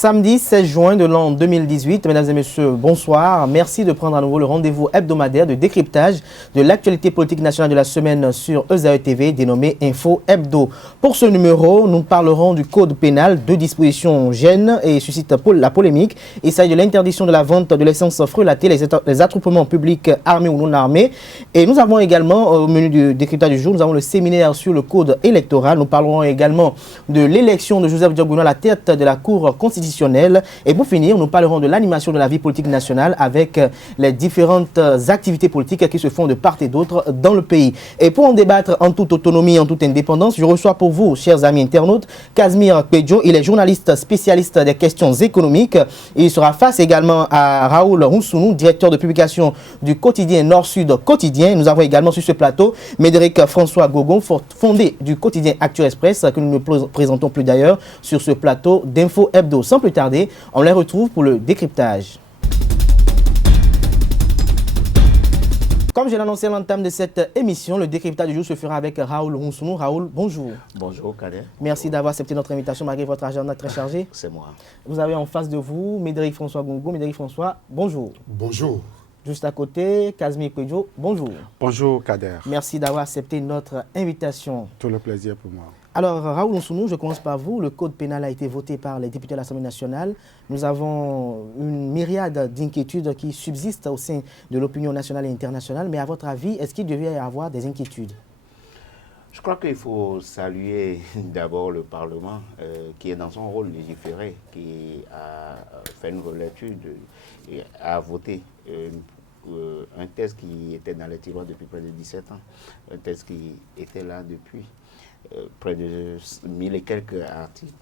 Samedi 16 juin de l'an 2018, mesdames et messieurs, bonsoir. Merci de prendre à nouveau le rendez-vous hebdomadaire de décryptage de l'actualité politique nationale de la semaine sur ESAE TV, dénommé Info Hebdo. Pour ce numéro, nous parlerons du code pénal. Deux dispositions gênent et suscitent la polémique. Il s'agit de l'interdiction de la vente de l'essence frelatée, les attroupements publics armés ou non armés. Et nous avons également, au menu du décryptage du jour, nous avons le séminaire sur le code électoral. Nous parlerons également de l'élection de Joseph Diagouna à la tête de la Cour constitutionnelle. Et pour finir, nous parlerons de l'animation de la vie politique nationale avec les différentes activités politiques qui se font de part et d'autre dans le pays. Et pour en débattre en toute autonomie, en toute indépendance, je reçois pour vous, chers amis internautes, Casimir Kpedjo. Il est journaliste spécialiste des questions économiques. Il sera face également à Raoul Roussounou, directeur de publication du quotidien Nord-Sud Quotidien. Nous avons également sur ce plateau Médéric François Gogon, fondé du quotidien Actu Express, que nous ne présentons plus d'ailleurs sur ce plateau d'Info Hebdo. Sans plus tarder, on les retrouve pour le décryptage. Comme je l'ai annoncé à l'entame de cette émission, le décryptage du jour se fera avec Raoul Roussounou. Raoul, bonjour. Bonjour, Kader. Merci d'avoir accepté notre invitation malgré votre agenda très chargé. C'est moi. Vous avez en face de vous Médéric François Gongo. Médéric François, bonjour. Bonjour. Juste à côté, Casimir Kpedjo, bonjour. Bonjour, Kader. Merci d'avoir accepté notre invitation. Tout le plaisir pour moi. Alors, Raoul Roussounou, je commence par vous. Le code pénal a été voté par les députés de l'Assemblée nationale. Nous avons une myriade d'inquiétudes qui subsistent au sein de l'opinion nationale et internationale. Mais à votre avis, est-ce qu'il devait y avoir des inquiétudes? Je crois qu'il faut saluer d'abord le Parlement qui est dans son rôle légiféré, qui a fait une relecture et a voté un texte qui était dans les tiroirs depuis près de 17 ans, un texte qui était là depuis près de 1000 et quelques articles.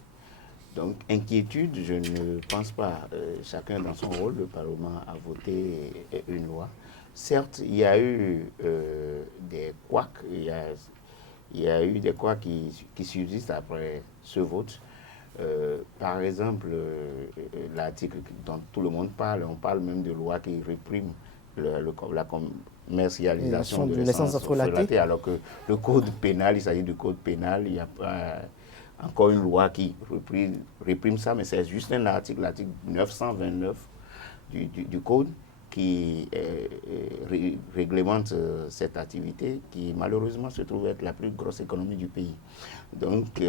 Donc, inquiétude, je ne pense pas. Chacun dans son rôle, le Parlement a voté une loi. Certes, il y a eu des couacs, il y a eu des couacs qui subsistent après ce vote. Par exemple, l'article dont tout le monde parle, on parle même de loi qui réprime la commercialisation de l'essence frelatée, alors que le code pénal, il s'agit du code pénal, il n'y a pas encore une loi qui réprime ça, mais c'est juste un article, l'article 929 du code qui réglemente cette activité qui malheureusement se trouve être la plus grosse économie du pays. Donc,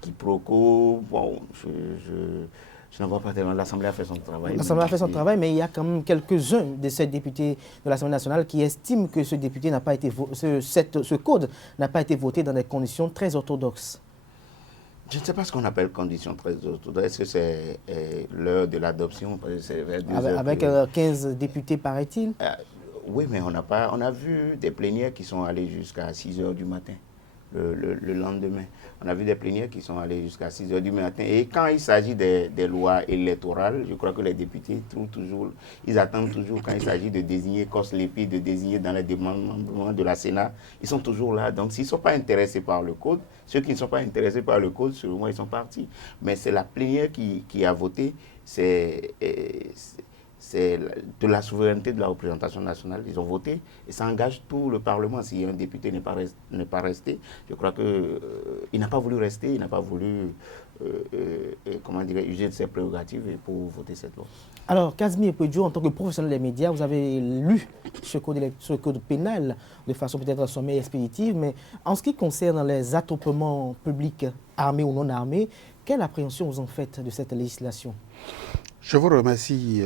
quiproquo, bon, je n'en vois pas tellement. L'Assemblée a fait son travail. L'Assemblée a fait son travail, mais il y a quand même quelques-uns de ces députés de l'Assemblée nationale qui estiment que ce député n'a pas été ce code n'a pas été voté dans des conditions très orthodoxes. Je ne sais pas ce qu'on appelle conditions très orthodoxes. Est-ce que c'est l'heure de l'adoption? Avec 15 députés, paraît-il. Oui, mais on a vu des plénières qui sont allées jusqu'à 6 h du matin. Le lendemain. On a vu des plénières qui sont allées jusqu'à 6 h du matin. Et quand il s'agit des lois électorales, je crois que les députés ils attendent toujours quand il s'agit de désigner Cos-Lépi, de désigner dans les démembrements de la Sénat, ils sont toujours là. Donc s'ils ne sont pas intéressés par le code, ceux qui ne sont pas intéressés par le code, selon moi, ils sont partis. Mais c'est la plénière qui a voté, c'est de la souveraineté de la représentation nationale. Ils ont voté et ça engage tout le Parlement. Si un député n'est pas resté, je crois qu'il n'a pas voulu rester, il n'a pas voulu user de ses prérogatives pour voter cette loi. Alors, Casimir Kpedjo, en tant que professionnel des médias, vous avez lu ce code pénal de façon peut-être sommaire et expéditive, mais en ce qui concerne les attroupements publics armés ou non armés, quelle appréhension vous en faites de cette législation? Je vous remercie.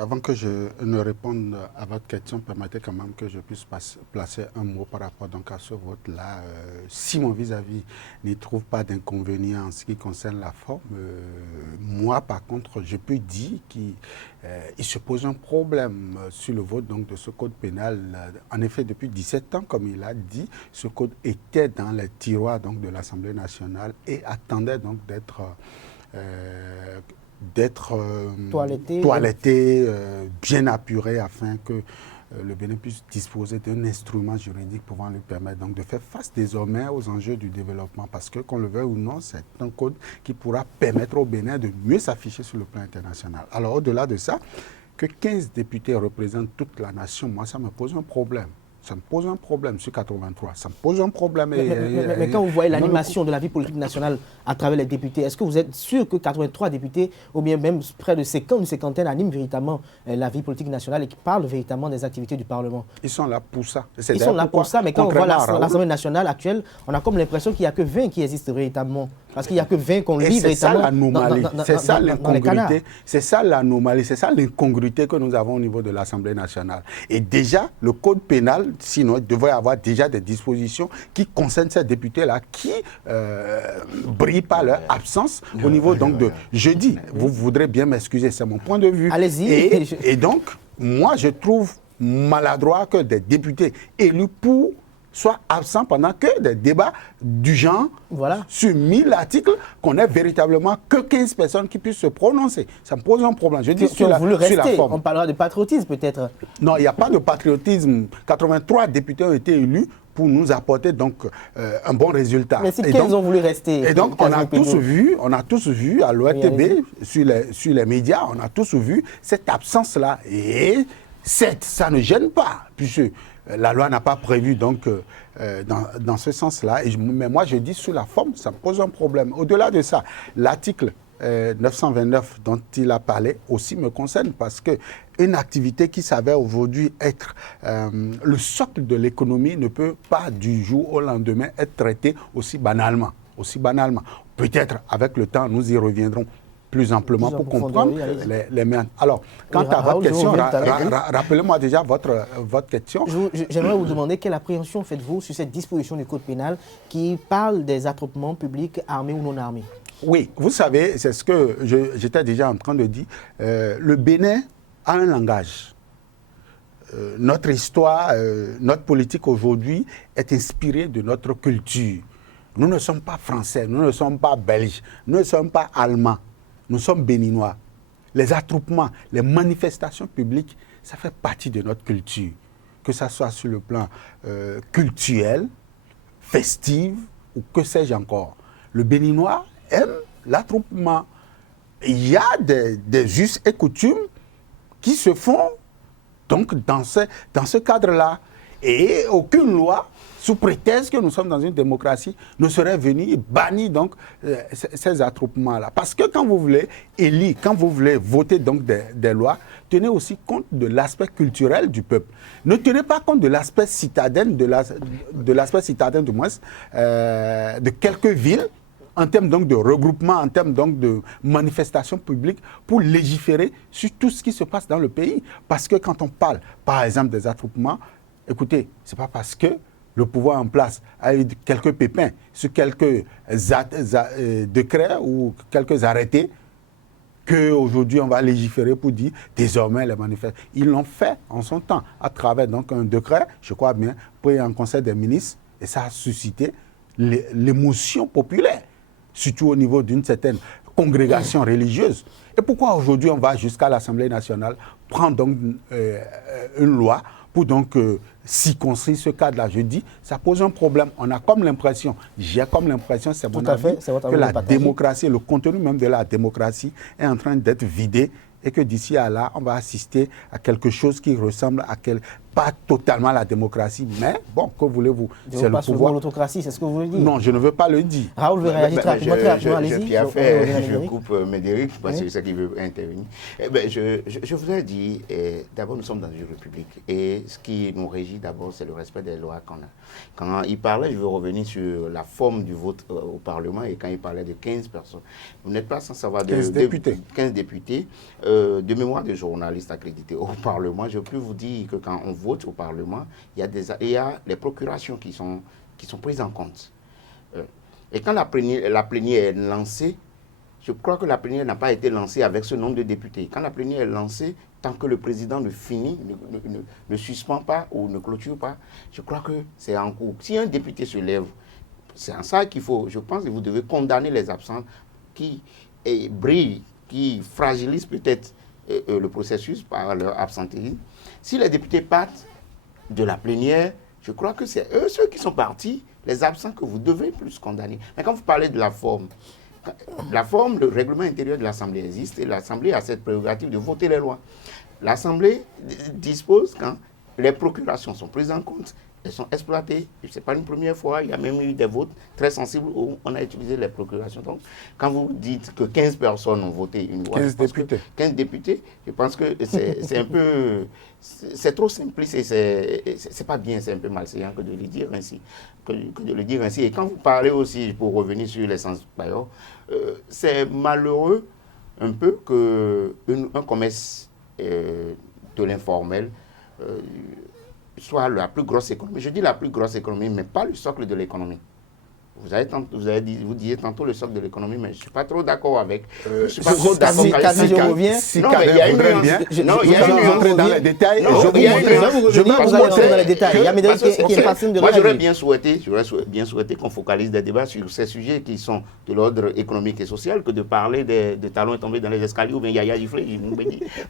Avant que je ne réponde à votre question, permettez quand même que je puisse placer un mot par rapport donc à ce vote-là. Si mon vis-à-vis n'y trouve pas d'inconvénient en ce qui concerne la forme, moi par contre, je peux dire qu'il se pose un problème sur le vote donc, de ce code pénal. En effet, depuis 17 ans, comme il a dit, ce code était dans les tiroirs donc, de l'Assemblée nationale et attendait donc d'être toiletté, bien apuré afin que le Bénin puisse disposer d'un instrument juridique pouvant lui permettre donc de faire face désormais aux enjeux du développement. Parce que, qu'on le veuille ou non, c'est un code qui pourra permettre au Bénin de mieux s'afficher sur le plan international. Alors, au-delà de ça, que 15 députés représentent toute la nation, moi, ça me pose un problème. ça me pose un problème sur 83. Ça me pose un problème. Mais quand vous voyez l'animation de la vie politique nationale à travers les députés, est-ce que vous êtes sûr que 83 députés, ou bien même près de 50, une cinquantaine, animent véritablement la vie politique nationale et qui parlent véritablement des activités du Parlement? Ils sont là pour ça. Ils sont là pour ça, mais quand on voit l'Assemblée nationale actuelle, on a comme l'impression qu'il n'y a que 20 qui existent véritablement. Parce qu'il n'y a que 20 qu'on lit véritablement c'est ça l'incongruité. C'est ça l'anomalie, c'est ça l'incongruité que nous avons au niveau de l'Assemblée nationale. Et déjà, le code pénal, sinon, il devrait avoir déjà des dispositions qui concernent ces députés-là qui brillent par leur absence au niveau donc de jeudi. Vous voudrez bien m'excuser, c'est mon point de vue. Allez-y. Et donc, moi, je trouve maladroit que des députés élus pour soient absents pendant que des débats du genre sur 1000 articles, qu'on ait véritablement que 15 personnes qui puissent se prononcer. Ça me pose un problème. Je dis sur la forme. On parlera de patriotisme peut-être. Non, il n'y a pas de patriotisme. 83 députés ont été élus pour nous apporter donc un bon résultat. Mais si 15 ont voulu rester. Et donc on a tous vu à l'ORTB, sur les médias, on a tous vu cette absence-là. Et ça ne gêne pas, puisque la loi n'a pas prévu donc dans ce sens-là. Mais moi, je dis sur la forme, ça me pose un problème. Au-delà de ça, l'article 929 dont il a parlé aussi me concerne parce qu'une activité qui s'avère aujourd'hui être le socle de l'économie ne peut pas du jour au lendemain être traitée aussi banalement. Peut-être avec le temps, nous y reviendrons plus amplement pour comprendre les méandres. Alors, quant à votre question, rappelez-moi déjà votre question. J'aimerais vous demander quelle appréhension faites-vous sur cette disposition du Code pénal qui parle des attroupements publics armés ou non armés? Oui, vous savez, c'est ce que j'étais déjà en train de dire. Le Bénin a un langage. Notre histoire, notre politique aujourd'hui est inspirée de notre culture. Nous ne sommes pas français, nous ne sommes pas belges, nous ne sommes pas allemands. Nous sommes béninois. Les attroupements, les manifestations publiques, ça fait partie de notre culture. Que ce soit sur le plan culturel, festif ou que sais-je encore. Le béninois aime l'attroupement. Il y a des us et coutumes qui se font donc dans ce cadre-là. Et aucune loi, sous prétexte que nous sommes dans une démocratie, ne serait venue bannir donc ces attroupements-là. Parce que quand vous voulez élire, quand vous voulez voter donc des lois, tenez aussi compte de l'aspect culturel du peuple. Ne tenez pas compte de l'aspect citadin, de l'aspect citadin du moins, de quelques villes, en termes donc de regroupement, en termes donc de manifestations publiques, pour légiférer sur tout ce qui se passe dans le pays. Parce que quand on parle, par exemple, des attroupements, écoutez, ce n'est pas parce que le pouvoir en place a eu quelques pépins sur quelques décrets ou quelques arrêtés qu'aujourd'hui on va légiférer pour dire désormais les manifestants. Ils l'ont fait en son temps à travers donc un décret, je crois bien, pris en Conseil des ministres, et ça a suscité l'émotion populaire, surtout au niveau d'une certaine congrégation religieuse. Et pourquoi aujourd'hui on va jusqu'à l'Assemblée nationale prendre donc une loi pour donc circonscrire ce cadre-là? Je dis, ça pose un problème. On a comme l'impression, j'ai comme l'impression, c'est mon avis, que la démocratie, le contenu même de la démocratie est en train d'être vidé et que d'ici à là, on va assister à quelque chose qui ressemble à pas totalement à la démocratie, mais bon, que voulez-vous? C'est le pouvoir. L'autocratie, c'est ce que vous voulez dire? Non, je ne veux pas le dire. Raoul veut réagir rapidement, allez-y. Je coupe Médéric parce que c'est ça qui veut intervenir. Je voudrais dire, d'abord, nous sommes dans une république et ce qui nous régit d'abord, c'est le respect des lois qu'on a. Quand il parlait, je veux revenir sur la forme du vote au Parlement et quand il parlait de 15 personnes, vous n'êtes pas sans savoir 15 députés. 15 députés, de mémoire de journalistes accrédités au Parlement. Je peux vous dire que quand on vote au Parlement, il y a les procurations qui sont prises en compte. Et quand la plénière est lancée, je crois que la plénière n'a pas été lancée avec ce nombre de députés. Quand la plénière est lancée, tant que le président ne finit, ne suspend pas ou ne clôture pas, je crois que c'est en cours. Si un député se lève, c'est en ça qu'il faut, je pense que vous devez condamner les absents qui brillent, qui fragilisent peut-être le processus par leur absentéisme. Si les députés partent de la plénière, je crois que c'est eux, ceux qui sont partis, les absents que vous devez plus condamner. Mais quand vous parlez de la forme, le règlement intérieur de l'Assemblée existe et l'Assemblée a cette prérogative de voter les lois. L'Assemblée dispose quand les procurations sont prises en compte, elles sont exploitées. Ce n'est pas une première fois, il y a même eu des votes très sensibles où on a utilisé les procurations. Donc, quand vous dites que 15 personnes ont voté une loi, 15 députés, je pense que c'est un peu... C'est trop simpliste et c'est pas bien, c'est un peu malséant que de le dire ainsi. Que de le dire ainsi. Et quand vous parlez aussi, pour revenir sur l'essence Bayor, c'est malheureux un peu qu'un commerce de l'informel soit la plus grosse économie. Je dis la plus grosse économie, mais pas le socle de l'économie. Vous disiez tantôt le socle de l'économie, mais je ne suis pas trop d'accord avec. Je ne suis pas trop d'accord avec. Je reviens. Non, mais il y a une nuance. Il y a une nuance dans les détails. Je vais vous rentrer dans les détails. Il y a Médéric qui est facile de moi, j'aurais réagir. bien souhaité qu'on focalise des débats sur ces sujets qui sont de l'ordre économique et social que de parler de talons tombés dans les escaliers ou bien Yaya giflé.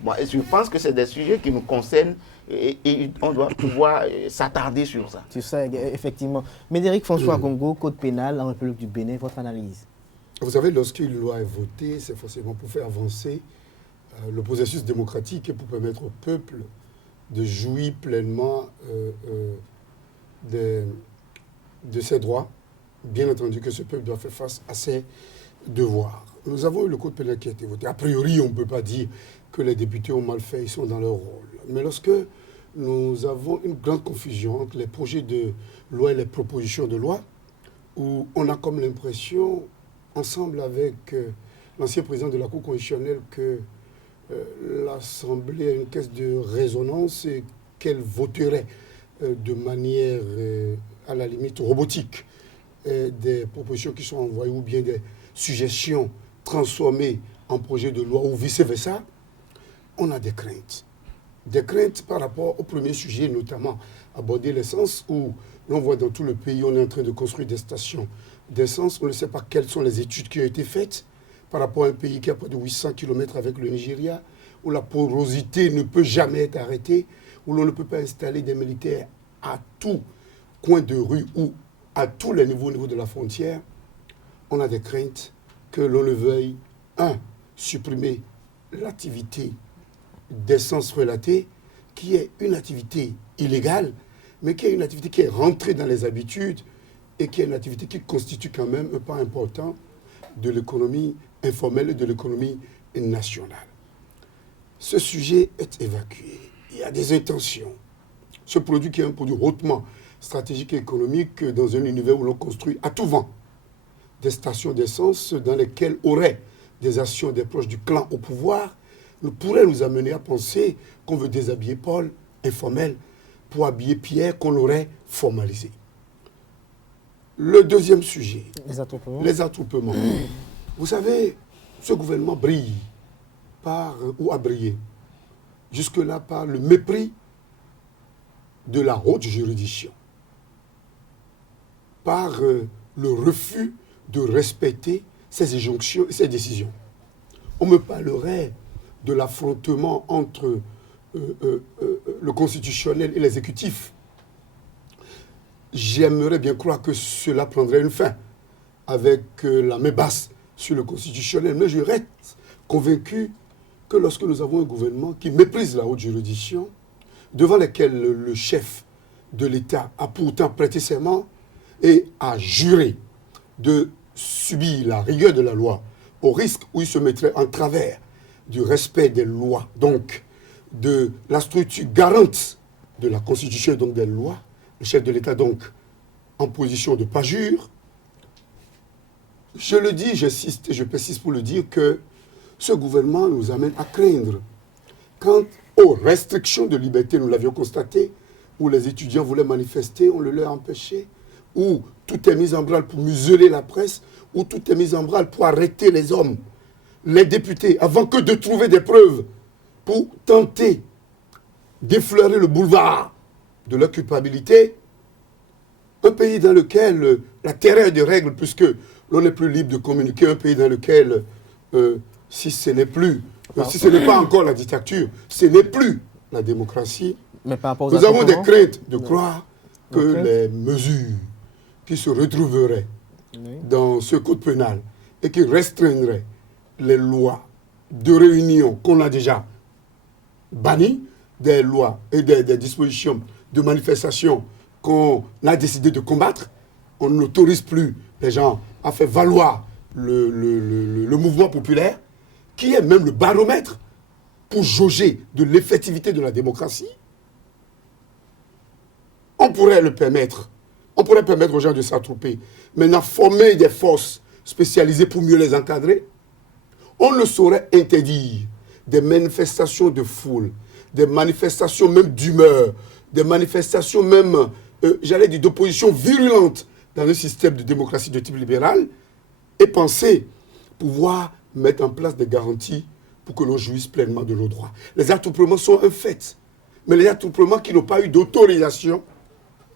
Moi, je pense que c'est des sujets qui nous concernent et on doit pouvoir s'attarder sur ça. C'est ça, effectivement. Médéric François Gongo, Code pénal en République du Bénin, votre analyse? Vous savez, lorsqu'une loi est votée, c'est forcément pour faire avancer le processus démocratique et pour permettre au peuple de jouir pleinement de ses droits. Bien entendu que ce peuple doit faire face à ses devoirs. Nous avons eu le code pénal qui a été voté. A priori, on ne peut pas dire que les députés ont mal fait, ils sont dans leur rôle. Mais lorsque nous avons une grande confusion entre les projets de loi et les propositions de loi, où on a comme l'impression, ensemble avec l'ancien président de la Cour constitutionnelle, que l'Assemblée a une caisse de résonance et qu'elle voterait de manière, à la limite, robotique des propositions qui sont envoyées ou bien des suggestions transformées en projet de loi ou vice-versa. On a des craintes. Des craintes par rapport au premier sujet, notamment aborder l'essence, où l'on voit dans tout le pays, on est en train de construire des stations d'essence. On ne sait pas quelles sont les études qui ont été faites par rapport à un pays qui a près de 800 km avec le Nigeria, où la porosité ne peut jamais être arrêtée, où l'on ne peut pas installer des militaires à tout coin de rue ou à tous les niveaux au niveau de la frontière. On a des craintes que l'on ne veuille, supprimer l'activité d'essence relatée, qui est une activité illégale, mais qui est une activité qui est rentrée dans les habitudes et qui est une activité qui constitue quand même un pas important de l'économie informelle et de l'économie nationale. Ce sujet est évacué. Il y a des intentions. Ce produit qui est un produit hautement stratégique et économique dans un univers où l'on construit à tout vent des stations d'essence dans lesquelles auraient des actions des proches du clan au pouvoir, pourrait nous amener à penser qu'on veut déshabiller Paul, informel, pour habiller Pierre, qu'on aurait formalisé. Le deuxième sujet, les attroupements. Vous savez, ce gouvernement brille ou a brillé jusque-là par le mépris de la haute juridiction, par le refus de respecter ses injonctions et ses décisions. On me parlerait de l'affrontement entre le constitutionnel et l'exécutif. J'aimerais bien croire que cela prendrait une fin avec la main basse sur le constitutionnel, mais je reste convaincu que lorsque nous avons un gouvernement qui méprise la haute juridiction, devant laquelle le chef de l'État a pourtant prêté serment et a juré de subir la rigueur de la loi, au risque où il se mettrait en travers du respect des lois, donc de la structure garante de la Constitution et donc des lois, le chef de l'État donc en position de parjure. Je le dis, j'insiste et je persiste pour le dire que ce gouvernement nous amène à craindre. Quant aux restrictions de liberté, nous l'avions constaté, où les étudiants voulaient manifester, on le leur a empêché, où tout est mis en branle pour museler la presse, où tout est mis en branle pour arrêter les hommes, les députés, avant que de trouver des preuves pour tenter d'effleurer le boulevard de leur culpabilité. Un pays dans lequel la terreur des règles, puisque l'on n'est plus libre de communiquer, un pays dans lequel, si ce n'est pas encore la dictature, ce n'est plus la démocratie. Mais par rapport aux nous avons des craintes de croire que les mesures qui se retrouveraient dans ce code pénal et qui restreindrait les lois de réunion qu'on a déjà bannies des lois et des dispositions de manifestation qu'on a décidé de combattre. On n'autorise plus les gens à faire valoir le mouvement populaire, qui est même le baromètre pour jauger de l'effectivité de la démocratie. On pourrait le permettre. On pourrait permettre aux gens de s'attrouper. Maintenant, former des forces spécialisées pour mieux les encadrer. On ne saurait interdire des manifestations de foule, des manifestations même d'humeur, des manifestations même, j'allais dire, d'opposition virulente dans un système de démocratie de type libéral, et penser pouvoir mettre en place des garanties pour que l'on jouisse pleinement de nos droits. Les attroupements sont un fait, mais les attroupements qui n'ont pas eu d'autorisation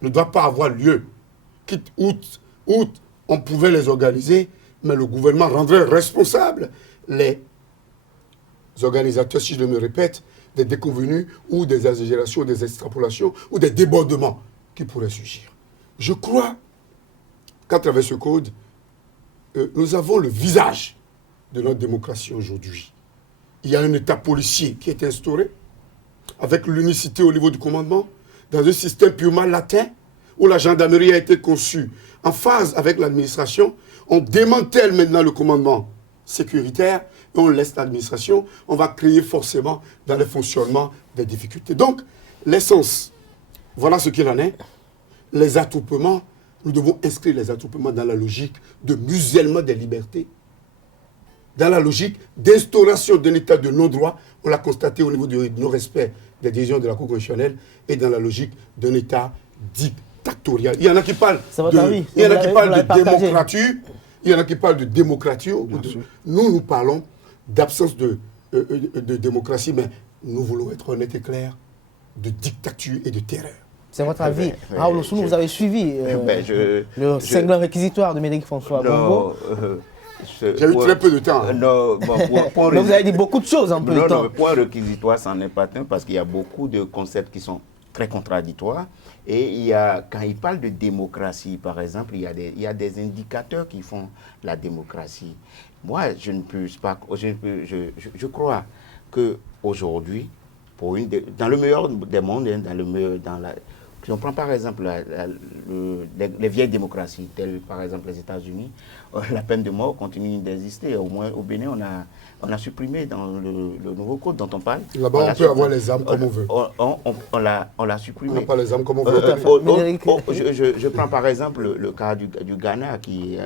ne doivent pas avoir lieu. Quitte août, on pouvait les organiser, mais le gouvernement rendrait responsables les organisateurs, si je me répète, des déconvenues ou des exagérations, des extrapolations ou des débordements qui pourraient surgir. Je crois qu'à travers ce code, nous avons le visage de notre démocratie aujourd'hui. Il y a un État policier qui est instauré, avec l'unicité au niveau du commandement, dans un système purement latin, où la gendarmerie a été conçue en phase avec l'administration. On démantèle maintenant le commandement sécuritaire et on laisse l'administration. On va créer forcément dans le fonctionnement des difficultés. Donc, l'essence, voilà ce qu'il en est. Les attroupements, nous devons inscrire les attroupements dans la logique de musellement des libertés, dans la logique d'instauration d'un état de non-droit, on l'a constaté au niveau du non-respect des décisions de la Cour constitutionnelle, et dans la logique d'un état dictatorial. Il y en a qui parlent de démocrature, il y en a qui parlent de démocrature. Nous parlons d'absence de démocratie, mais nous voulons être honnêtes et clairs, de dictature et de terreur. C'est votre avis. Raoul Oussounou, vous avez suivi le cinglant réquisitoire de Médéric François Bongo. J'ai eu très peu de temps. Non, bon, vous avez dit beaucoup de choses en peu de temps. Non, mais point réquisitoire, ça n'est pas un, parce qu'il y a beaucoup de concepts qui sont très contradictoires. Et il y a, quand il parle de démocratie, par exemple, il y a des indicateurs qui font la démocratie. Moi, je ne peux pas, je crois qu'aujourd'hui, dans le meilleur des mondes, si on prend par exemple les vieilles démocraties, telles par exemple les États-Unis, la peine de mort continue d'exister. Au moins au Bénin, on a supprimé dans le nouveau code dont on parle. Là-bas, on peut avoir les armes comme on veut. On l'a supprimé. On n'a pas les armes comme on veut. Je prends par exemple le cas du Ghana, qui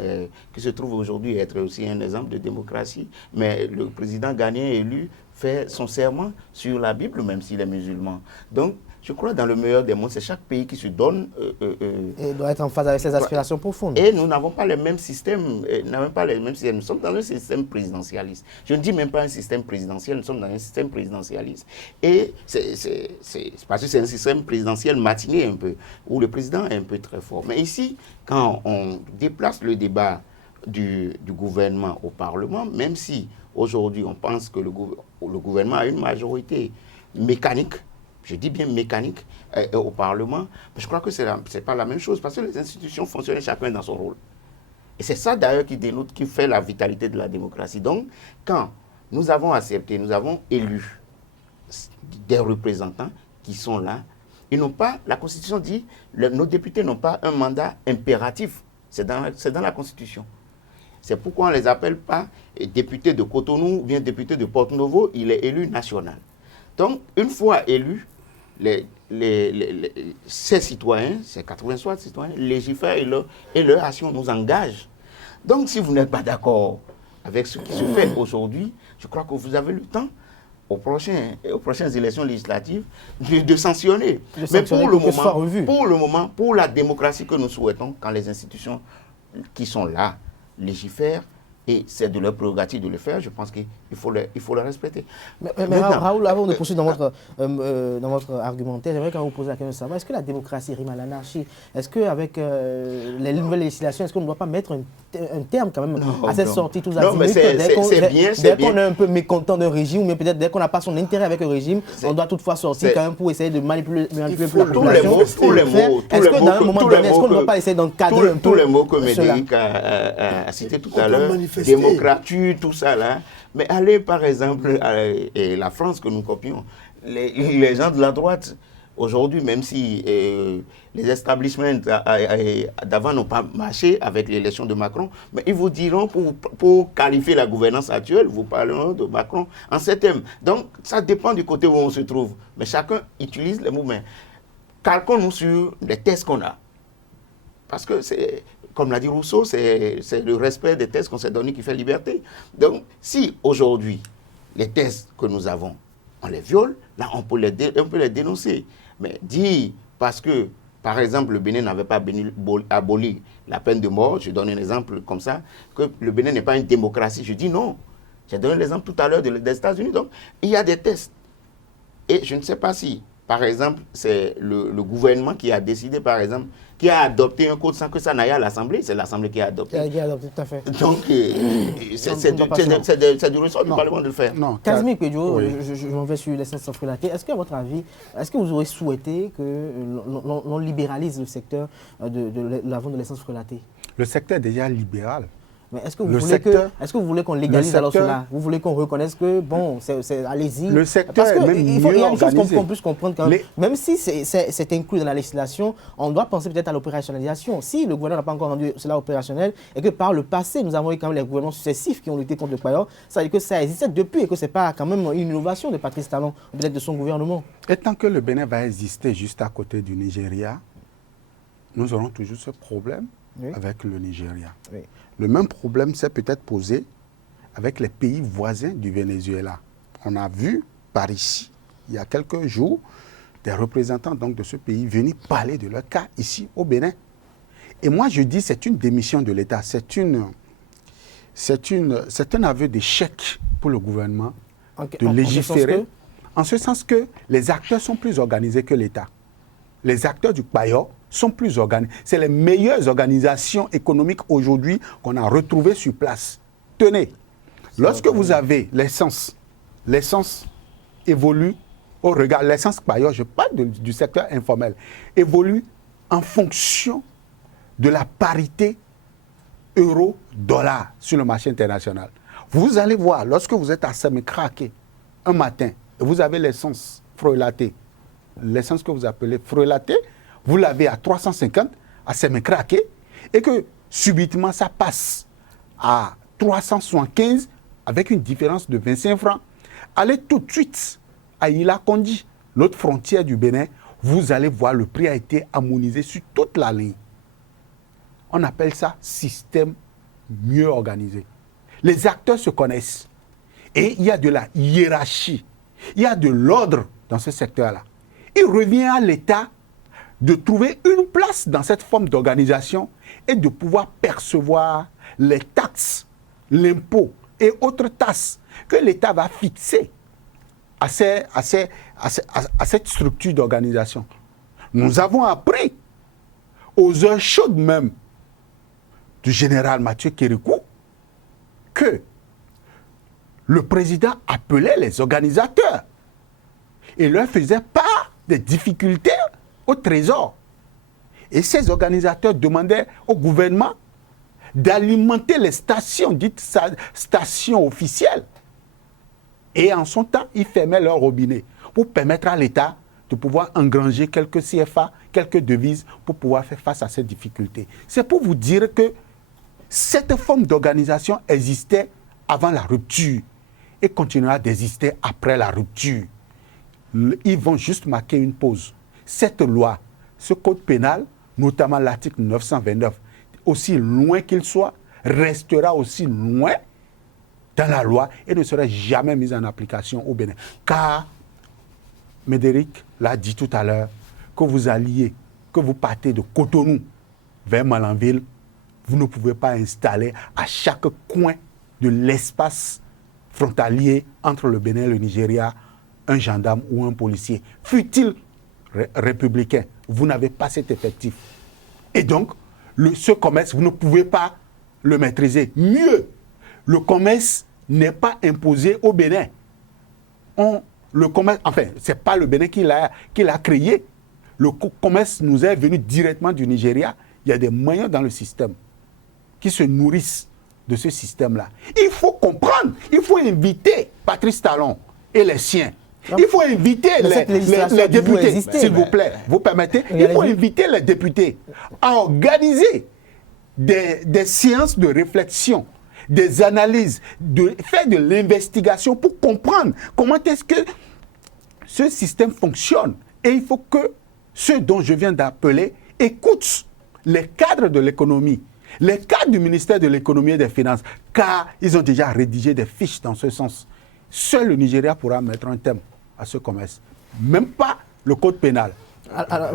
se trouve aujourd'hui être aussi un exemple de démocratie. Mais le président ghanéen élu fait son serment sur la Bible, même s'il est musulman. Donc, je crois dans le meilleur des mondes, c'est chaque pays qui se donne... et doit être en phase avec ses aspirations profondes. Et nous n'avons pas les mêmes systèmes. Nous sommes dans un système présidentialiste. Je ne dis même pas un système présidentiel, nous sommes dans un système présidentialiste. Et c'est parce que c'est un système présidentiel matiné un peu, où le président est un peu très fort. Mais ici, quand on déplace le débat du gouvernement au Parlement, même si aujourd'hui on pense que le gouvernement a une majorité mécanique, je dis bien mécanique, au Parlement, mais je crois que ce n'est pas la même chose, parce que les institutions fonctionnent chacun dans son rôle. Et c'est ça d'ailleurs qui fait la vitalité de la démocratie. Donc, quand nous avons accepté, nous avons élu des représentants qui sont là, ils n'ont pas, la Constitution dit, nos députés n'ont pas un mandat impératif, c'est dans la Constitution. C'est pourquoi on ne les appelle pas députés de Cotonou ou bien députés de Porto-Novo, il est élu national. Donc, une fois élu, ces citoyens, ces 83 citoyens, légifèrent et leur action nous engage. Donc, si vous n'êtes pas d'accord avec ce qui se fait aujourd'hui, je crois que vous avez le temps, aux prochaines élections législatives, de sanctionner. Mais pour le moment, pour la démocratie que nous souhaitons, quand les institutions qui sont là légifèrent, et c'est de leur prérogative de le faire, je pense qu'il faut le respecter. Mais Raoul, avant de poursuivre dans votre argumentaire, j'aimerais quand vous poser la question de savoir, est-ce que la démocratie rime à l'anarchie? Est-ce qu'avec les nouvelles législations, est-ce qu'on ne doit pas mettre un terme quand même à cette sortie tous azimuts? Dès qu'on est un peu mécontent d'un régime, ou bien peut-être dès qu'on n'a pas son intérêt avec un régime, on doit toutefois sortir quand même pour essayer de manipuler la population. Tous les mots, est-ce que dans un moment donné, est-ce qu'on ne doit pas essayer d'encadrer un peu tous les mots que Médéric a cités tout à l'heure, démocratie, tout ça là. Mais allez par exemple, et la France que nous copions, les gens de la droite, aujourd'hui, même si les establishments d'avant n'ont pas marché avec l'élection de Macron, mais ils vous diront, pour qualifier la gouvernance actuelle, vous parleront de Macron en ces termes. Donc, ça dépend du côté où on se trouve. Mais chacun utilise les mots. Mais calquons-nous sur les tests qu'on a. Parce que c'est, comme l'a dit Rousseau, c'est le respect des tests qu'on s'est donné qui fait liberté. Donc, si aujourd'hui, les tests que nous avons, on les viole, là, on peut les dénoncer. Mais dire, parce que, par exemple, le Bénin n'avait pas aboli la peine de mort, je donne un exemple comme ça, que le Bénin n'est pas une démocratie, je dis non. J'ai donné l'exemple tout à l'heure des États-Unis. Donc, il y a des tests. Et je ne sais pas si, par exemple, c'est le gouvernement qui a décidé, par exemple, qui a adopté un code sans que ça n'aille à l'Assemblée. C'est l'Assemblée qui a adopté. Qui a adopté, tout à fait. Donc, c'est du ressort du Parlement de le faire. Non, Casimir Pedjo, oui. je m'en vais sur l'essence frelatée. Est-ce qu'à votre avis, est-ce que vous aurez souhaité que l'on libéralise le secteur de la vente de l'essence frelatée? Le secteur est déjà libéral. Mais est-ce que vous voulez qu'on légalise alors cela? Vous voulez qu'on reconnaisse que, bon, c'est allez-y? Le secteur Parce que est même il y a des choses organisé. qu'on puisse comprendre quand même. Même si c'est inclus dans la législation, on doit penser peut-être à l'opérationnalisation. Si le gouvernement n'a pas encore rendu cela opérationnel et que par le passé, nous avons eu quand même les gouvernements successifs qui ont lutté contre le payeur, ça veut dire que ça existait depuis et que ce n'est pas quand même une innovation de Patrice Talon, peut-être de son gouvernement. Et tant que le Bénin va exister juste à côté du Nigeria, nous aurons toujours ce problème avec le Nigeria. Oui. Le même problème s'est peut-être posé avec les pays voisins du Venezuela. On a vu par ici, il y a quelques jours, des représentants donc, de ce pays venir parler de leur cas ici au Bénin. Et moi, je dis c'est une démission de l'État. C'est un aveu d'échec pour le gouvernement de légiférer. En ce sens que les acteurs sont plus organisés que l'État. Les acteurs du Payo sont plus organisés. C'est les meilleures organisations économiques aujourd'hui qu'on a retrouvées sur place. Tenez, lorsque vous avez l'essence évolue au regard, l'essence Payo, je parle du secteur informel, évolue en fonction de la parité euro-dollar sur le marché international. Vous allez voir, lorsque vous êtes à Semekrake un matin, et vous avez l'essence frelatée, l'essence que vous appelez frelatée, vous l'avez à 350 à Semekrake et que subitement ça passe à 375 avec une différence de 25 francs. Allez tout de suite à Ila-Kondi, l'autre frontière du Bénin, vous allez voir le prix a été harmonisé sur toute la ligne. On appelle ça système mieux organisé. Les acteurs se connaissent et il y a de la hiérarchie, il y a de l'ordre dans ce secteur-là. Il revient à l'État de trouver une place dans cette forme d'organisation et de pouvoir percevoir les taxes, l'impôt et autres tasses que l'État va fixer à cette structure d'organisation. Nous avons appris aux heures chaudes même du général Mathieu Kérékou que le président appelait les organisateurs et leur faisait part des difficultés au trésor. Et ces organisateurs demandaient au gouvernement d'alimenter les stations, dites stations officielles. Et en son temps, ils fermaient leur robinet pour permettre à l'État de pouvoir engranger quelques CFA, quelques devises pour pouvoir faire face à ces difficultés. C'est pour vous dire que cette forme d'organisation existait avant la rupture et continuera d'exister après la rupture. Ils vont juste marquer une pause. Cette loi, ce code pénal, notamment l'article 929, aussi loin qu'il soit, restera aussi loin dans la loi et ne sera jamais mis en application au Bénin. Car, Médéric l'a dit tout à l'heure, que vous alliez, que vous partez de Cotonou vers Malanville, vous ne pouvez pas installer à chaque coin de l'espace frontalier entre le Bénin et le Nigeria un gendarme ou un policier. Fût-il républicain, vous n'avez pas cet effectif. Et donc, ce commerce, vous ne pouvez pas le maîtriser. Mieux, le commerce n'est pas imposé au Bénin. Le commerce, enfin, ce n'est pas le Bénin qui l'a créé. Le commerce nous est venu directement du Nigeria. Il y a des moyens dans le système qui se nourrissent de ce système-là. Il faut comprendre, il faut inviter Patrice Talon et les siens Il faut inviter les députés, s'il vous plaît. Vous permettez? Il faut inviter les députés à organiser des séances de réflexion, des analyses, faire de l'investigation pour comprendre comment est-ce que ce système fonctionne. Et il faut que ceux dont je viens d'appeler écoutent les cadres de l'économie, les cadres du ministère de l'économie et des finances, car ils ont déjà rédigé des fiches dans ce sens. Seul le Nigeria pourra mettre un terme à ce commerce. Même pas le code pénal. Alors,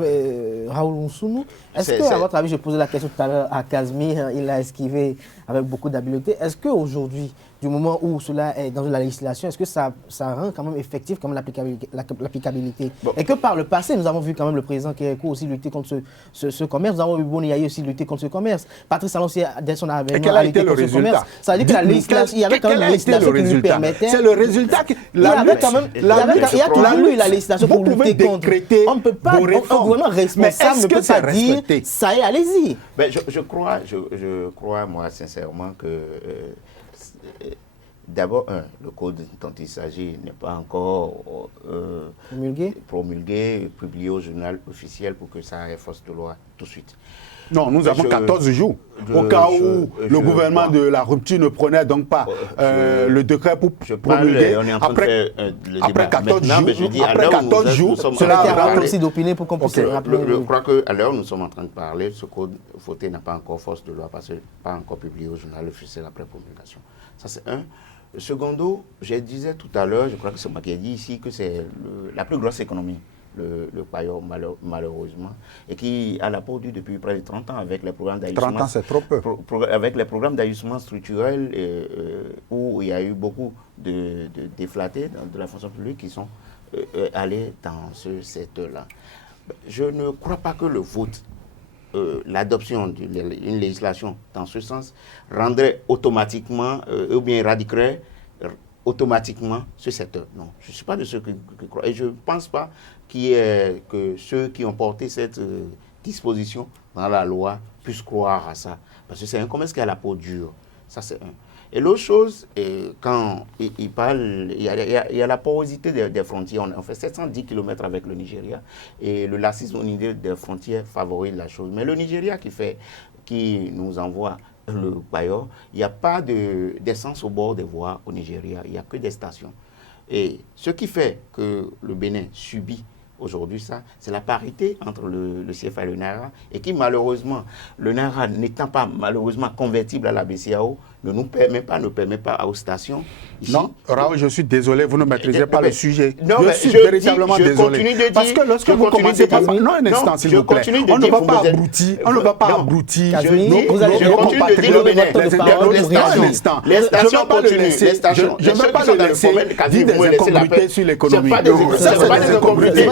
Raoul Moussounou, est-ce que, à votre avis, je posais la question tout à l'heure à Kazmi, il l'a esquivé avec beaucoup d'habileté. Est-ce qu'aujourd'hui, du moment où cela est dans la législation, est-ce que ça rend quand même effectif comme l'applicabilité? Bon. Et que par le passé, nous avons vu quand même le président Kérékou aussi lutter contre ce commerce. Nous avons vu Boniaï aussi lutter contre ce commerce. Patrice Talon, dès son avènement, a lutté contre ce commerce. Ça veut dire que la législation, il y avait quand même la législation qui lui permettait. C'est le résultat. Il y a toujours eu la législation pour lutter contre. On ne peut pas, un gouvernement responsable ne peut pas dire ça y est, allez-y. Je crois, moi, sincèrement, que d'abord, le code dont il s'agit n'est pas encore promulgué, publié au journal officiel pour que ça ait force de loi tout de suite. Non, nous avons 14 jours. Au cas où le gouvernement de la rupture ne prenait donc pas le décret pour promulguer. Après 14 jours, cela a aussi d'opiner pour qu'on puisse rappeler. Je crois qu'à l'heure où nous sommes en train de parler, ce code voté n'a pas encore force de loi parce qu'il n'est pas encore publié au journal officiel après promulgation. Ça, c'est un. Secondo, je disais tout à l'heure, je crois que c'est moi qui ai dit ici, que c'est la plus grosse économie, le Payor, malheureusement, et qui a la peau dure depuis près de 30 ans avec les programmes d'ajustement. 30 ans, c'est trop peu. Avec les programmes d'ajustement structurel où il y a eu beaucoup de déflatés de la fonction publique qui sont allés dans ce secteur-là. Je ne crois pas que le vote, l'adoption d'une législation dans ce sens rendrait automatiquement ou bien éradiquerait automatiquement ce secteur. Non, je ne suis pas de ceux qui croient. Et je ne pense pas que ceux qui ont porté cette disposition dans la loi puissent croire à ça. Parce que c'est un commerce qui a la peau dure. Ça, c'est un. Et l'autre chose, quand il parle, il y a la porosité des frontières. On fait 710 km avec le Nigeria et le laxisme au niveau des frontières favorise la chose. Mais le Nigeria qui nous envoie le Payor, il n'y a pas d'essence au bord des voies au Nigeria, il n'y a que des stations. Et ce qui fait que le Bénin subit aujourd'hui ça, c'est la parité entre le CFA et le Naira, et qui malheureusement, le Naira n'étant pas malheureusement convertible à la BCAO, ne permet pas aux stations. Ici. Non, Raoul, je suis désolé, vous ne maîtrisez pas le sujet. Non, je suis véritablement désolé. Parce que lorsque vous commencez par... Non, un instant, s'il vous plaît. On ne va pas abrutir. On ne va pas abrutir. Je continue de dire le Bénin. Un instant. Les stations continuent. Je ne vais pas le laisser dire des incongruités sur l'économie. Ça, c'est pas des incongruités.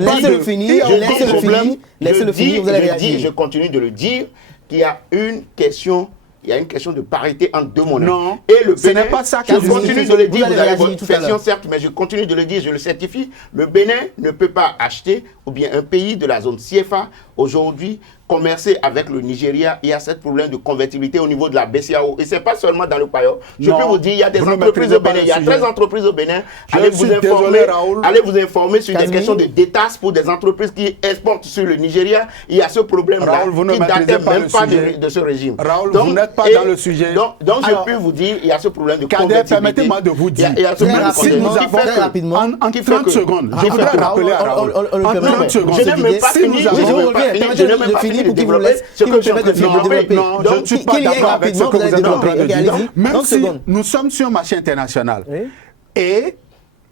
Laissez-le finir. Laissez-le finir, vous allez réagir. Je continue de le dire qu'il y a une question. Il y a une question de parité entre deux monnaies. Non, et le Bénin, ce n'est pas ça que je continue de le dire, vous avez votre question certes, mais je continue de le dire, je le certifie. Le Bénin ne peut pas acheter, ou bien un pays de la zone CFA, aujourd'hui, commercer avec le Nigeria. Il y a ce problème de convertibilité au niveau de la BCAO. Et ce n'est pas seulement dans le Payor. Je peux vous dire, il y a des entreprises au Bénin. Il y a 13 entreprises au Bénin. Allez vous informer sur des questions de détaxe pour des entreprises qui exportent sur le Nigeria. Il y a ce problème-là qui ne datait même pas de ce régime. Raoul, vous n'êtes pas dans le sujet. Donc je peux vous dire, il y a ce problème de convertibilité. Permettez-moi de vous dire. Si nous avons rapidement, en 30 secondes, je voudrais rappeler à Raoul. En 30 secondes, je n'ai même pas fini. Je n'ai même pas fini de développer ce que je développer. Non, je ne suis pas d'accord avec ce que vous êtes en train de dire. Même si nous sommes sur un marché international et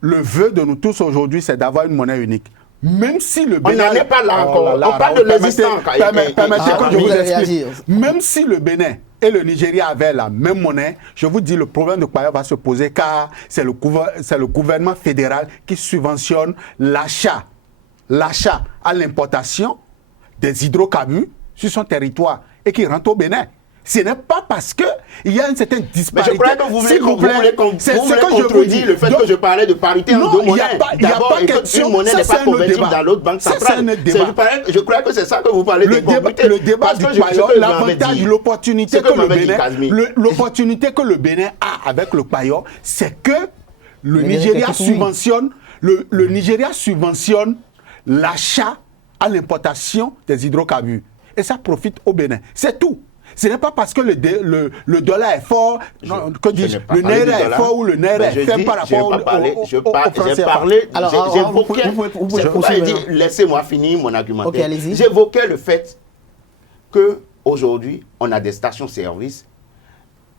le vœu de nous tous aujourd'hui, c'est d'avoir une monnaie unique. Même si le Bénin... On n'en est pas là encore. On parle de l'existant. Permettez que je vous explique. Même si le Bénin et le Nigeria avaient la même monnaie, je vous dis, le problème de Payor va se poser car c'est le gouvernement fédéral qui subventionne l'achat à l'importation des hydrocarbures sur son territoire et qui rentre au Bénin. Ce n'est pas parce qu'il y a une certaine disparité. Mais je crois que vous voulez contredire le fait que je parlais de parité en deux monnaies. D'abord, une monnaie n'est pas convertible dans l'autre banque centrale. Je crois que c'est ça que vous parlez de convertibilité. Le débat du Payor, l'avantage, l'opportunité que le Bénin a avec le Payor, c'est que le Nigeria subventionne, le Nigeria subventionne l'achat à l'importation des hydrocarbures. Et ça profite au Bénin. C'est tout. Ce n'est pas parce que le dollar est fort, le naira est fort ou le naira est faible par rapport au français. J'ai parlé, laissez-moi finir mon argumentaire. Okay, j'évoquais le fait qu'aujourd'hui, on a des stations-service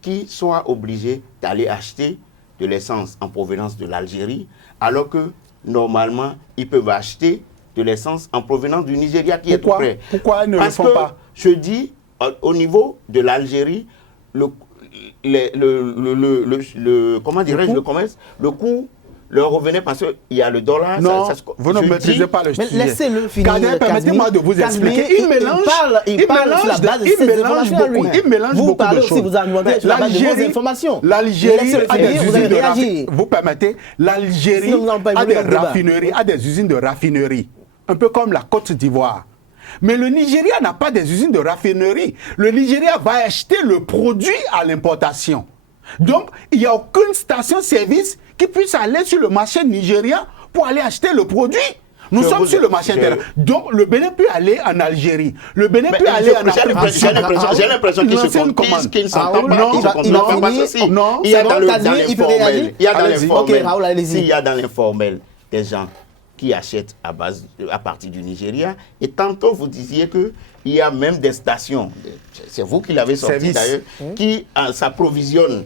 qui sont obligées d'aller acheter de l'essence en provenance de l'Algérie, alors que normalement, ils peuvent acheter de l'essence en provenance du Nigeria qui est tout près. Pourquoi ils ne le font pas? Je dis, au niveau de l'Algérie, comment dirais-je, le commerce, le coût leur revenait parce qu'il y a le dollar. Non, vous ne maîtrisez pas le sujet. Mais laissez-le finir. Permettez-moi de vous expliquer. Il mélange beaucoup de choses. Vous argumentez sur la base de vos informations. L'Algérie a des usines de raffinerie. Vous permettez? L'Algérie a des raffineries, a des usines de raffinerie. Un peu comme la Côte d'Ivoire. Mais le Nigeria n'a pas des usines de raffinerie. Le Nigeria va acheter le produit à l'importation. Donc, il n'y a aucune station-service qui puisse aller sur le marché nigérien pour aller acheter le produit. Nous sommes sur le marché intérieur. Donc, le Bénin peut aller en Algérie. Le Bénin peut aller en Afrique. J'ai l'impression qu'il s'entend pas. Non, il y a dans l'informel. Il y a dans l'informel des gens qui achètent à partir du Nigeria. Et tantôt, vous disiez qu'il y a même des stations, c'est vous qui l'avez sorti d'ailleurs, qui s'approvisionnent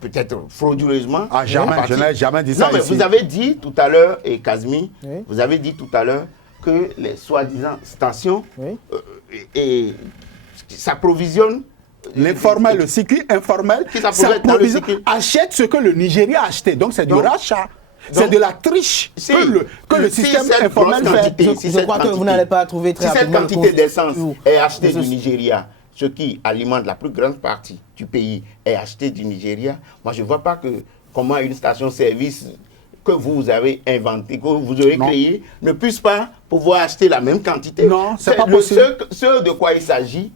peut-être frauduleusement. Ah, jamais, je n'ai jamais dit ça. Non, mais ici. Vous avez dit tout à l'heure, et Kazmi, vous avez dit tout à l'heure que les soi-disant stations s'approvisionnent. L'informel, le circuit informel, achète ce que le Nigeria a acheté. Donc, c'est du rachat. C'est de la triche que le système informel fait. Je crois que vous n'allez pas trouver très rapidement. Si cette quantité d'essence est achetée du Nigeria, ce qui alimente la plus grande partie du pays est acheté du Nigeria, moi je ne vois pas comment une station-service que vous avez inventée, que vous avez créée, ne puisse pas pouvoir acheter la même quantité. Non, c'est pas possible. Ce de quoi il s'agit,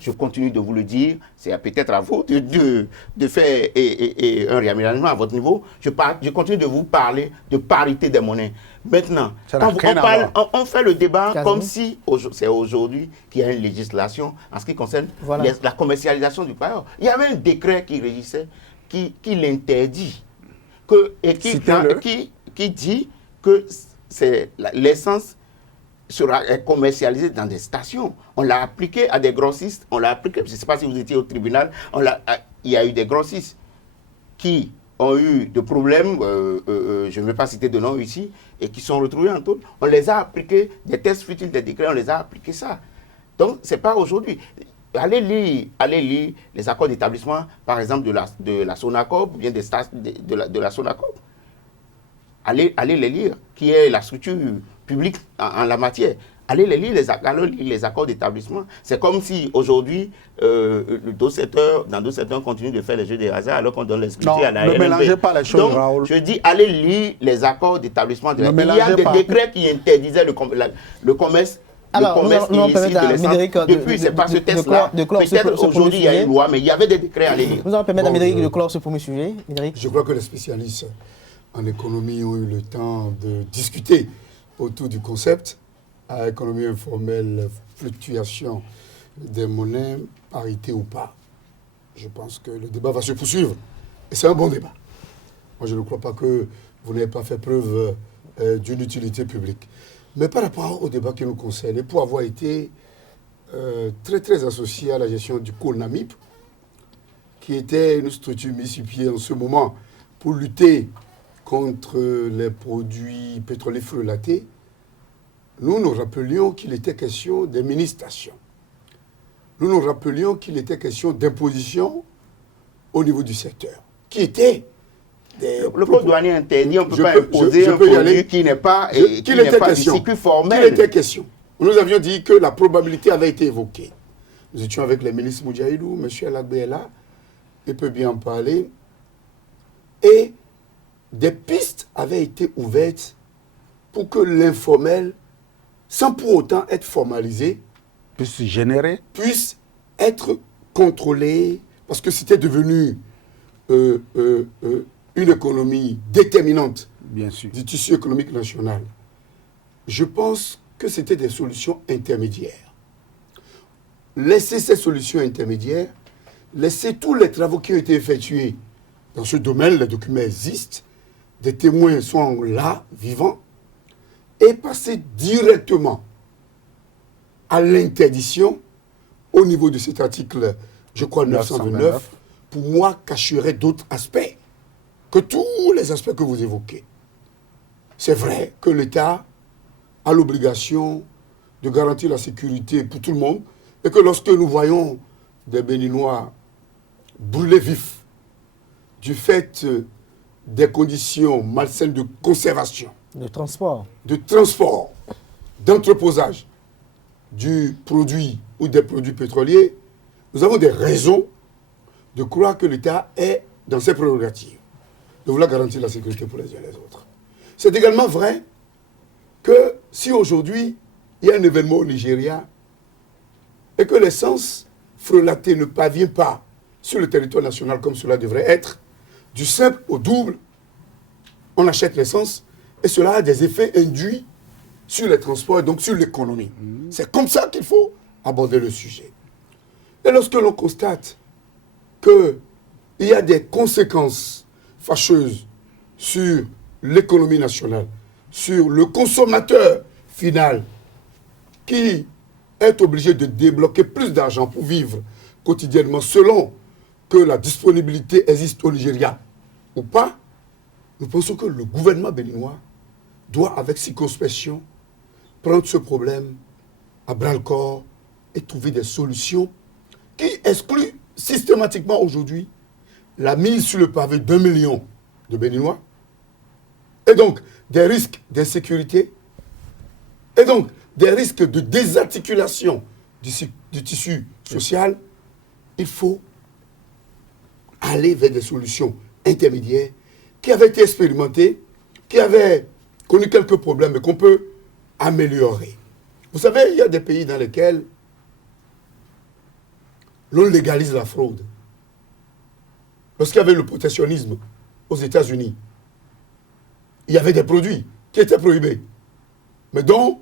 je continue de vous le dire, c'est peut-être à vous de faire un réaménagement à votre niveau. Je continue de vous parler de parité des monnaies. Maintenant, quand on fait le débat comme si c'est aujourd'hui qu'il y a une législation en ce qui concerne la commercialisation du pailleur. Il y avait un décret qui régissait, qui l'interdit, qui dit que l'essence sera commercialisé dans des stations. On l'a appliqué à des grossistes, je ne sais pas si vous étiez au tribunal, il y a eu des grossistes qui ont eu des problèmes, je ne vais pas citer de nom ici, et qui sont retrouvés en taule. On les a appliqués, des tests futiles, des décrets, on les a appliqués ça. Donc, ce n'est pas aujourd'hui. Allez lire les accords d'établissement, par exemple, de la Sonacop, ou bien de la Sonacop. Allez les lire, qui est la structure public en la matière. Allez les accords d'établissement. C'est comme si aujourd'hui, dans d'autres secteurs, on continue de faire les jeux de hasard alors qu'on donne l'exclusivité à la RNB. Ne mélangez pas les choses, Raoul. Je dis, allez lire les accords d'établissement. Il y a des décrets qui interdisaient le commerce. Alors, depuis, c'est pas ce test-là. Peut-être aujourd'hui, il y a une loi, mais il y avait des décrets à lire. Nous allons permettre à Médéric de clore ce premier sujet. Je crois que les spécialistes en économie ont eu le temps de discuter autour du concept, à économie informelle, fluctuation des monnaies, parité ou pas. Je pense que le débat va se poursuivre. Et c'est un bon débat. Moi, je ne crois pas que vous n'avez pas fait preuve d'une utilité publique. Mais par rapport au débat qui nous concerne, et pour avoir été très, très associé à la gestion du CONAMIP, qui était une structure mise sur pied en ce moment pour lutter contre les produits pétroliers frelatés, nous rappelions qu'il était question des mini-stations. Nous rappelions qu'il était question d'imposition au niveau du secteur, qui était le code douanier interdit, on ne peut pas imposer un produit qui n'est pas du circuit formel. Il était question. Nous avions dit que la probabilité avait été évoquée. Nous étions avec les ministres Moudjaïdou, M. Alagbe est là, il peut bien en parler. Et des pistes avaient été ouvertes pour que l'informel, sans pour autant être formalisé, puisse être contrôlé, parce que c'était devenu une économie déterminante Bien sûr. du tissu économique national, je pense que c'était des solutions intermédiaires. Laisser ces solutions intermédiaires, laisser tous les travaux qui ont été effectués dans ce domaine, les documents existent, des témoins sont là, vivants, et passer directement à l'interdiction au niveau de cet article, je crois, 929, pour moi, cacherait d'autres aspects que tous les aspects que vous évoquez. C'est vrai que l'État a l'obligation de garantir la sécurité pour tout le monde et que lorsque nous voyons des Béninois brûlés vifs du fait des conditions malsaines de conservation, de transport, d'entreposage du produit ou des produits pétroliers, nous avons des raisons de croire que l'État est dans ses prérogatives de vouloir garantir la sécurité pour les uns et les autres. C'est également vrai que si aujourd'hui il y a un événement au Nigeria et que l'essence frelatée ne parvient pas sur le territoire national comme cela devrait être, du simple au double, on achète l'essence et cela a des effets induits sur les transports et donc sur l'économie. C'est comme ça qu'il faut aborder le sujet. Et lorsque l'on constate qu'il y a des conséquences fâcheuses sur l'économie nationale, sur le consommateur final qui est obligé de débloquer plus d'argent pour vivre quotidiennement selon que la disponibilité existe au Nigeria ou pas, nous pensons que le gouvernement béninois doit, avec circonspection, prendre ce problème à bras-le-corps et trouver des solutions qui excluent systématiquement aujourd'hui la mise sur le pavé d'1 million de Béninois et donc des risques d'insécurité et donc des risques de désarticulation du tissu social. Il faut aller vers des solutions intermédiaires qui avaient été expérimentées, qui avaient connu quelques problèmes et qu'on peut améliorer. Vous savez, il y a des pays dans lesquels l'on légalise la fraude. Lorsqu'il y avait le protectionnisme aux États-Unis, il y avait des produits qui étaient prohibés, mais dont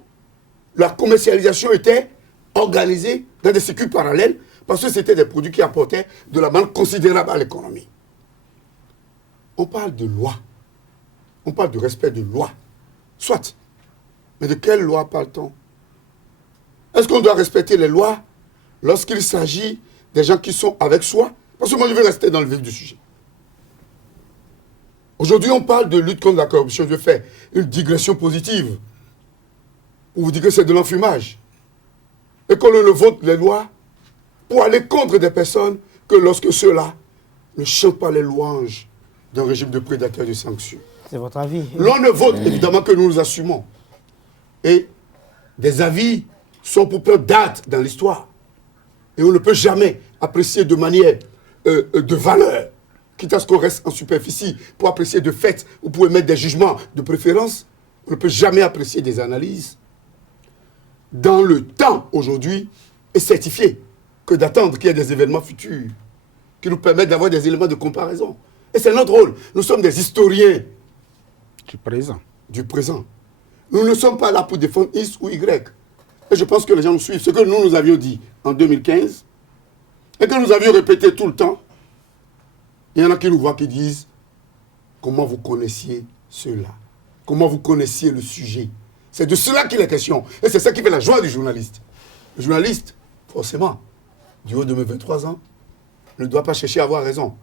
la commercialisation était organisée dans des circuits parallèles parce que c'était des produits qui apportaient de la manne considérable à l'économie. On parle de loi, on parle de respect de loi, soit. Mais de quelle loi parle-t-on? Est-ce qu'on doit respecter les lois lorsqu'il s'agit des gens qui sont avec soi? Parce que moi, je veux rester dans le vif du sujet. Aujourd'hui, on parle de lutte contre la corruption. Je fais une digression positive pour vous dire que c'est de l'enfumage. Et qu'on ne vote les lois pour aller contre des personnes que lorsque ceux-là ne chantent pas les louanges d'un régime de prédateurs et de sanctions. C'est votre avis. L'on ne vote évidemment que nous nous assumons. Et des avis sont pour prendre date dans l'histoire. Et on ne peut jamais apprécier de manière de valeur, quitte à ce qu'on reste en superficie pour apprécier de fait ou pour émettre des jugements de préférence. On ne peut jamais apprécier des analyses dans le temps aujourd'hui est certifié que d'attendre qu'il y ait des événements futurs qui nous permettent d'avoir des éléments de comparaison. Et c'est notre rôle. Nous sommes des historiens du présent. Nous ne sommes pas là pour défendre X ou Y. Et je pense que les gens nous suivent. Ce que nous avions dit en 2015 et que nous avions répété tout le temps, il y en a qui nous voient qui disent comment vous connaissiez cela, comment vous connaissiez le sujet. C'est de cela qu'il est question. Et c'est ça qui fait la joie du journaliste. Le journaliste, forcément, du haut de mes 23 ans, ne doit pas chercher à avoir raison.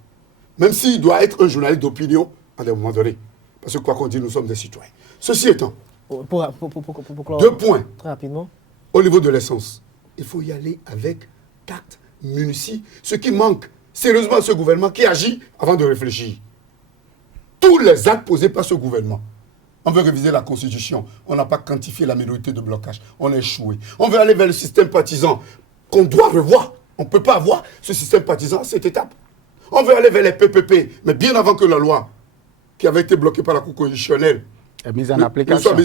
Même s'il doit être un journaliste d'opinion à des moments donnés. Parce que quoi qu'on dise, nous sommes des citoyens. Ceci étant, deux points. Très rapidement. Au niveau de l'essence, il faut y aller avec tact, minutie. Ce qui manque sérieusement à ce gouvernement qui agit avant de réfléchir. Tous les actes posés par ce gouvernement. On veut réviser la Constitution. On n'a pas quantifié la minorité de blocage. On a échoué. On veut aller vers le système partisan qu'on doit revoir. On ne peut pas avoir ce système partisan à cette étape. On veut aller vers les PPP, mais bien avant que la loi qui avait été bloquée par la Cour constitutionnelle soit mise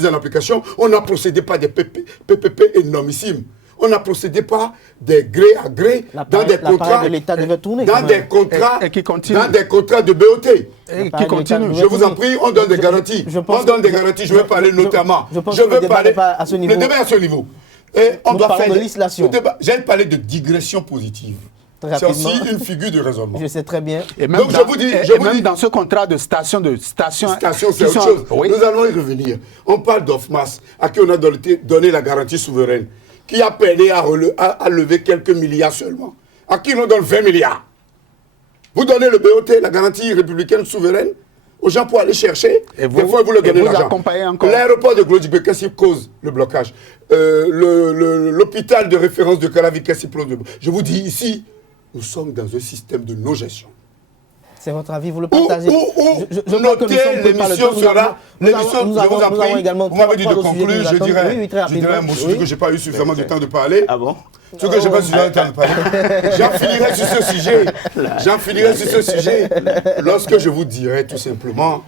en application. On n'a procédé pas des PPP énormissimes. On n'a procédé pas des gré à gré dans des contrats de l'État devait tourner. Dans des contrats de BOT. Qui continue. Je vous en prie, on donne des garanties. On donne des garanties. Je vais parler notamment. Je veux parler à ce niveau. Le débat est à ce niveau. Et on doit faire de législation. J'ai parlé de digression positive. C'est aussi une figure de raisonnement. Je sais très bien. Et même, donc, je vous dis, dans ce contrat de station, c'est autre chose. Oui. Nous allons y revenir. On parle d'OFMAS, à qui on a donné la garantie souveraine, qui a peiné à lever quelques milliards seulement. À qui on donne 20 milliards. Vous donnez le BOT, la garantie républicaine souveraine, aux gens pour aller chercher. Et des fois, vous leur donnez l'argent. L'aéroport de Glodjibé, qu'est-ce qui cause le blocage? L'hôpital de référence de Calavi, qu'est-ce qui cause le blocage? Je vous dis ici, nous sommes dans un système de non-gestion. C'est votre avis, vous le partagez. Notez l'émission sera... L'émission, je vous en prie, vous m'avez dit de conclure, je dirais un mot, surtout que je n'ai pas eu suffisamment de temps de parler. Ah bon? Surtout que je n'ai pas suffisamment de temps de parler. J'en finirai sur ce sujet. J'en finirai sur ce sujet lorsque je vous dirai tout simplement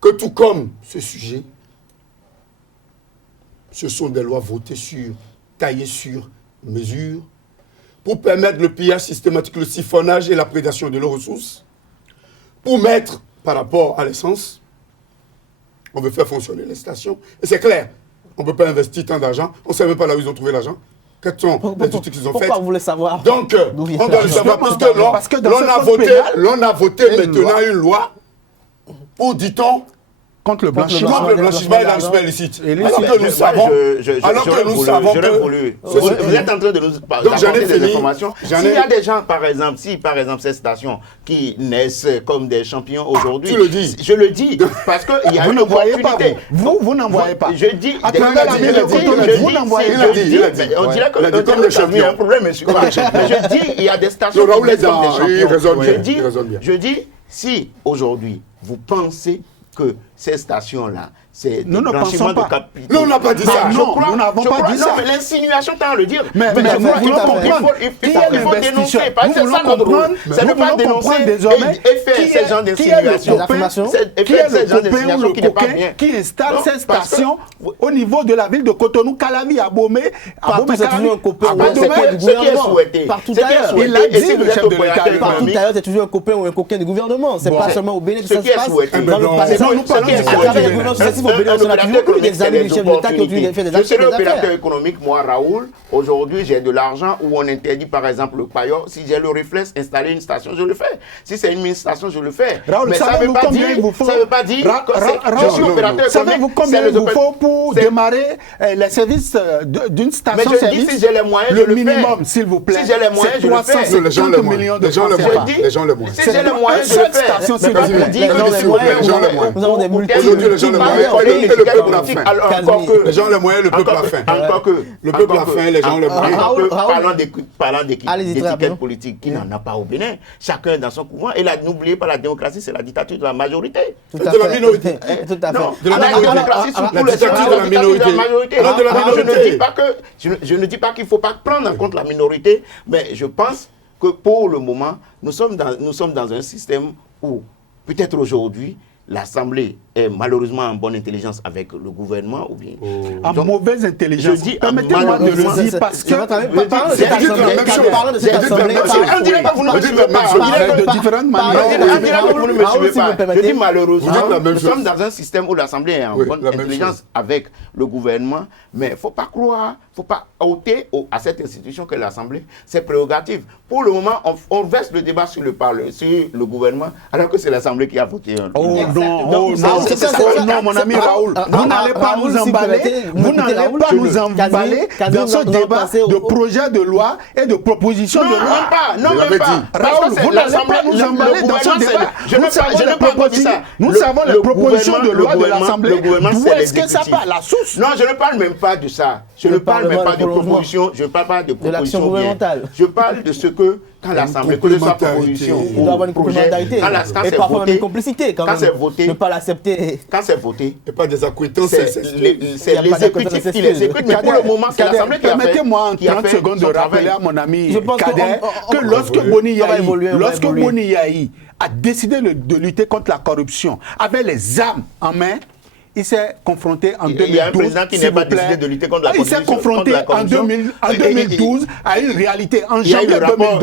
que tout comme ce sujet, ce sont des lois votées taillées sur mesure, pour permettre le pillage systématique, le siphonnage et la prédation de nos ressources, pour mettre, par rapport à l'essence, on veut faire fonctionner les stations. Et c'est clair, on ne peut pas investir tant d'argent, on ne sait même pas là où ils ont trouvé l'argent. Quelles sont les études qu'ils ont faites? Pourquoi vous voulez savoir? Donc, on doit le savoir, parce que l'on a voté maintenant une loi pour, dit-on, contre le blanchiment et l'enrichissement illicite. Alors que nous savons, vous êtes en train de nous apporter des informations. S'il y a des gens, par exemple, ces stations qui naissent comme des champions aujourd'hui, je le dis, parce qu'il y a une opportunité. Vous n'en voyez pas. Je dis, vous n'en voyez pas. On dirait que y a un problème, mais je dis, il y a des stations qui naissent comme des champions. Je dis, si aujourd'hui, vous pensez que ces stations-là, c'est nous ne pensons pas. Non, on n'a pas dit ça. Non, nous n'avons pas dit ça. Mais l'insinuation tend à le dire. Mais vous voulez comprendre. Il faut dénoncer. Parce que c'est ça notre rôle. C'est ne pas dénoncer désormais et faire ces gens d'insinuations. Qui est le copain ou le coquin qui installe ces stations au niveau de la ville de Cotonou, Calavi, Abomey. Partout, c'est toujours un copain ou un coquin du gouvernement. Ce qui est souhaité. Partout ailleurs. Il l'a dit, le chef de l'État. Partout ailleurs, c'est toujours un copain ou un coquin du gouvernement. C'est pas seulement au Bénin que ça se passe. Dans le passé, nous parlons du gouvernement successif au Bénin. On a toujours eu des amis du chef de l'État qui ont fait des actions. Je suis opérateur économique, moi, Raoul. Aujourd'hui, j'ai de l'argent où on interdit, par exemple, le paillot. Si j'ai le réflexe, installer une station, je le fais. Si c'est une mini-station, je le fais. Raoul, mais ça ne veut pas dire que je suis opérateur économique. Savez-vous combien il vous faut pour démarrer les services d'une station? Mais je dis, si j'ai les moyens, je le fais. Le minimum, s'il vous plaît. Si j'ai les moyens, je le fais. C'est 350 millions de francs. Les gens le moins. Si j'ai les moyens, je le fais. Station, s'il vous plaît. Nous avons des multiples. Aujourd'hui, les gens le moins. Et le peuple a faim. Les gens le moyens, le peuple a faim. Encore que. Le peuple a faim, les gens le moins. Parlant d'étiquette politique qui n'en a pas au Bénin, chacun dans son couvent. Et là, n'oubliez pas, la démocratie, c'est la dictature de la majorité. De la minorité. Tout à fait. De la démocratie, la dictature de la minorité. Je ne dis pas qu'il ne faut pas prendre en compte la minorité, mais je pense que pour le moment, nous sommes dans un système où, peut-être aujourd'hui, l'Assemblée est malheureusement en bonne intelligence avec le gouvernement ou bien... En mauvaise intelligence. Je dis permettez-moi de le dire parce que... Parlons de cette Assemblée. On dirait que vous ne me suivez pas. De différentes manières. On dirait que vous ne me suivez pas. Je dis malheureusement, nous chose. sommes dans un système où l'Assemblée est en bonne intelligence avec le gouvernement, mais il ne faut pas croire, il ne faut pas ôter à cette institution que l'Assemblée, ses prérogatives. Pour le moment, on verse le débat sur le gouvernement, alors que c'est l'Assemblée qui a voté. Non, mon ami Raoul, vous n'allez pas nous emballer, vous n'allez pas nous emballer dans ce débat de projet de loi et de proposition de loi. Non, même pas. Raoul, vous n'allez pas nous emballer dans ce débat. Nous savons les propositions de loi de l'Assemblée. D'où est-ce que ça part, la source? Non, je ne parle même pas de ça. Je ne parle même pas de proposition. Je ne parle pas de l'action gouvernementale. Je parle de ce que quand l'Assemblée, que ce soit proposition, il doit avoir une complémentarité. Quand et parfois même une complicité. Quand c'est voté, ne pas l'accepter. Quand c'est voté, et pas des acquittance. C'est les exécutifs qui les écoutent. Mais pour le moment, c'est l'Assemblée qui a fait. Permettez-moi en 30 secondes de rappeler à mon ami Kader que lorsque Boni Yahi a décidé de lutter contre la corruption avec les armes en main, il s'est confronté en 2012. Il y a un président qui n'a pas décidé de lutter contre la corruption. Il s'est confronté en 2012 à une réalité. En janvier 2012,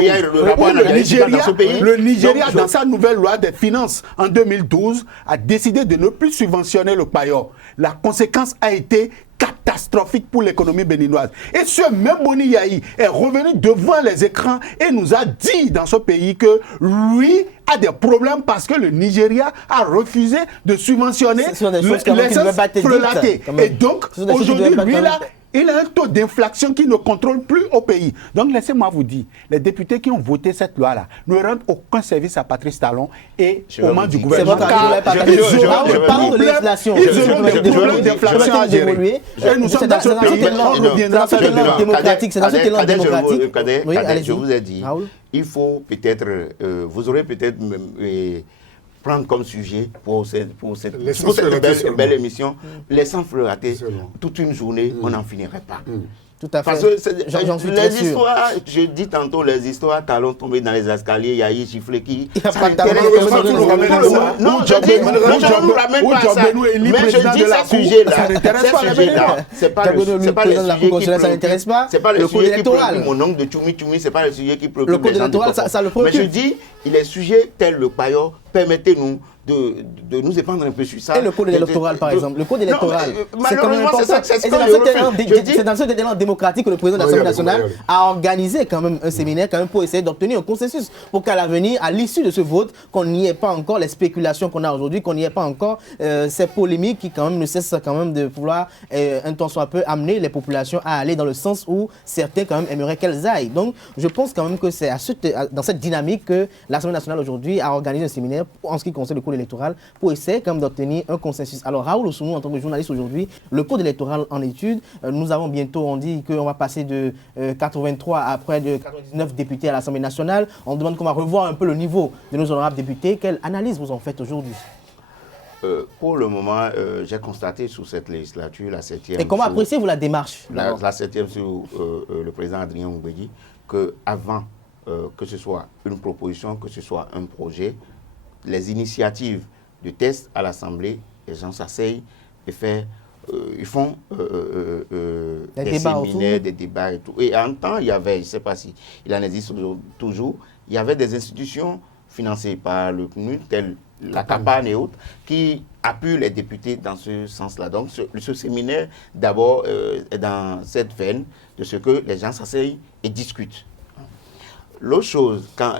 le Nigeria, dans sa nouvelle loi des finances en 2012, a décidé de ne plus subventionner le paillot. La conséquence a été catastrophique pour l'économie béninoise. Et ce même Boni Yahi est revenu devant les écrans et nous a dit dans ce pays que lui a des problèmes parce que le Nigeria a refusé de subventionner l'essence frelatée. Et donc, aujourd'hui, lui, là, il a un taux d'inflation qui ne contrôle plus au pays. Donc, laissez-moi vous dire, les députés qui ont voté cette loi-là ne rendent aucun service à Patrice Talon et au moment du gouvernement. Parlons de l'inflation. Ils auront des problèmes d'inflation à gérer. Et nous sommes dans ce pays, on reviendra sur le débat. C'est dans cet élan démocratique. Je vous ai dit, il faut peut-être, vous aurez peut-être prendre comme sujet pour cette belle émission, l'essence frelatée, toute une journée, on n'en finirait pas. Tout à fait. Parce que les histoires, je dis tantôt, les histoires, Talon tombé dans les escaliers, Yahi giflé qui. Ça intéresse non, je dis, je ne nous ramène pas à ça. Mais je dis ce sujet-là, c'est pas le sujet qui préoccupe mon oncle de Tchoumi Tchoumi, c'est pas le sujet qui préoccupe les gens de Coco. Mais je dis, les sujets tels le paillot, permettez-nous de nous épandre un peu sur ça. Et le code électoral, par exemple. Le code électoral, c'est quand même important. C'est dans ce élan démocratique que le président de l'Assemblée nationale a organisé quand même un séminaire quand même pour essayer d'obtenir un consensus pour qu'à l'avenir, à l'issue de ce vote, qu'on n'y ait pas encore les spéculations qu'on a aujourd'hui, qu'on n'y ait pas encore ces polémiques qui quand même ne cessent quand même de vouloir un temps soit peu amener les populations à aller dans le sens où certains quand même aimeraient qu'elles aillent. Donc je pense quand même que c'est dans cette dynamique que l'Assemblée nationale aujourd'hui a organisé un séminaire en ce qui concerne le code électoral pour essayer comme d'obtenir un consensus. Alors Raoul Oussounou, en tant que journaliste aujourd'hui, le code électoral en étude, nous avons bientôt, on dit qu'on va passer de 83 à près de 99 députés à l'Assemblée nationale. On demande qu'on va revoir un peu le niveau de nos honorables députés. Quelle analyse vous en faites aujourd'hui? Pour le moment, j'ai constaté sous cette législature, la 7e... Et comment appréciez-vous la démarche? La 7e sous le président Adrien Oubegui, qu'avant que ce soit une proposition, que ce soit un projet, les initiatives de tests à l'Assemblée, les gens s'asseyent et ils font des séminaires, des débats et tout. Et en temps, il y avait, je ne sais pas si il en existe toujours, il y avait des institutions financées par le CNUD, telles la CAPAN et autres, qui appuient les députés dans ce sens-là. Donc ce séminaire, d'abord, est dans cette veine de ce que les gens s'asseyent et discutent. L'autre chose, quant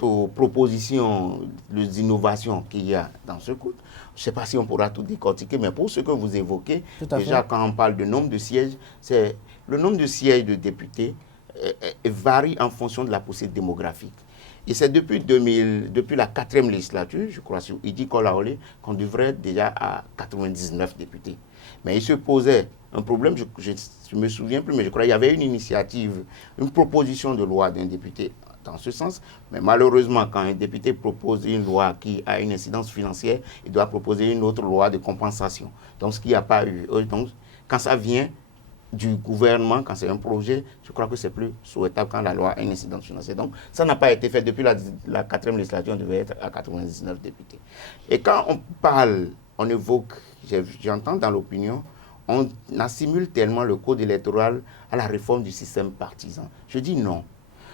aux propositions, les innovations qu'il y a dans ce coup, je ne sais pas si on pourra tout décortiquer, mais pour ce que vous évoquez, déjà quand on parle de nombre de sièges, le nombre de sièges de députés varie en fonction de la poussée démographique. Et c'est depuis la 4e législature, je crois, sur Idi Kolaole, qu'on devrait être déjà à 99 députés. Mais il se posait un problème, je ne me souviens plus, mais je crois qu'il y avait une initiative, une proposition de loi d'un député dans ce sens. Mais malheureusement, quand un député propose une loi qui a une incidence financière, il doit proposer une autre loi de compensation. Donc, ce qu'il n'y a pas eu. Donc, quand ça vient du gouvernement, quand c'est un projet, je crois que c'est plus souhaitable quand la loi a une incidence financière. Donc, ça n'a pas été fait depuis la 4e législature, on devait être à 99 députés. Et quand on parle, on évoque, j'entends dans l'opinion, on assimile tellement le code électoral à la réforme du système partisan. Je dis non.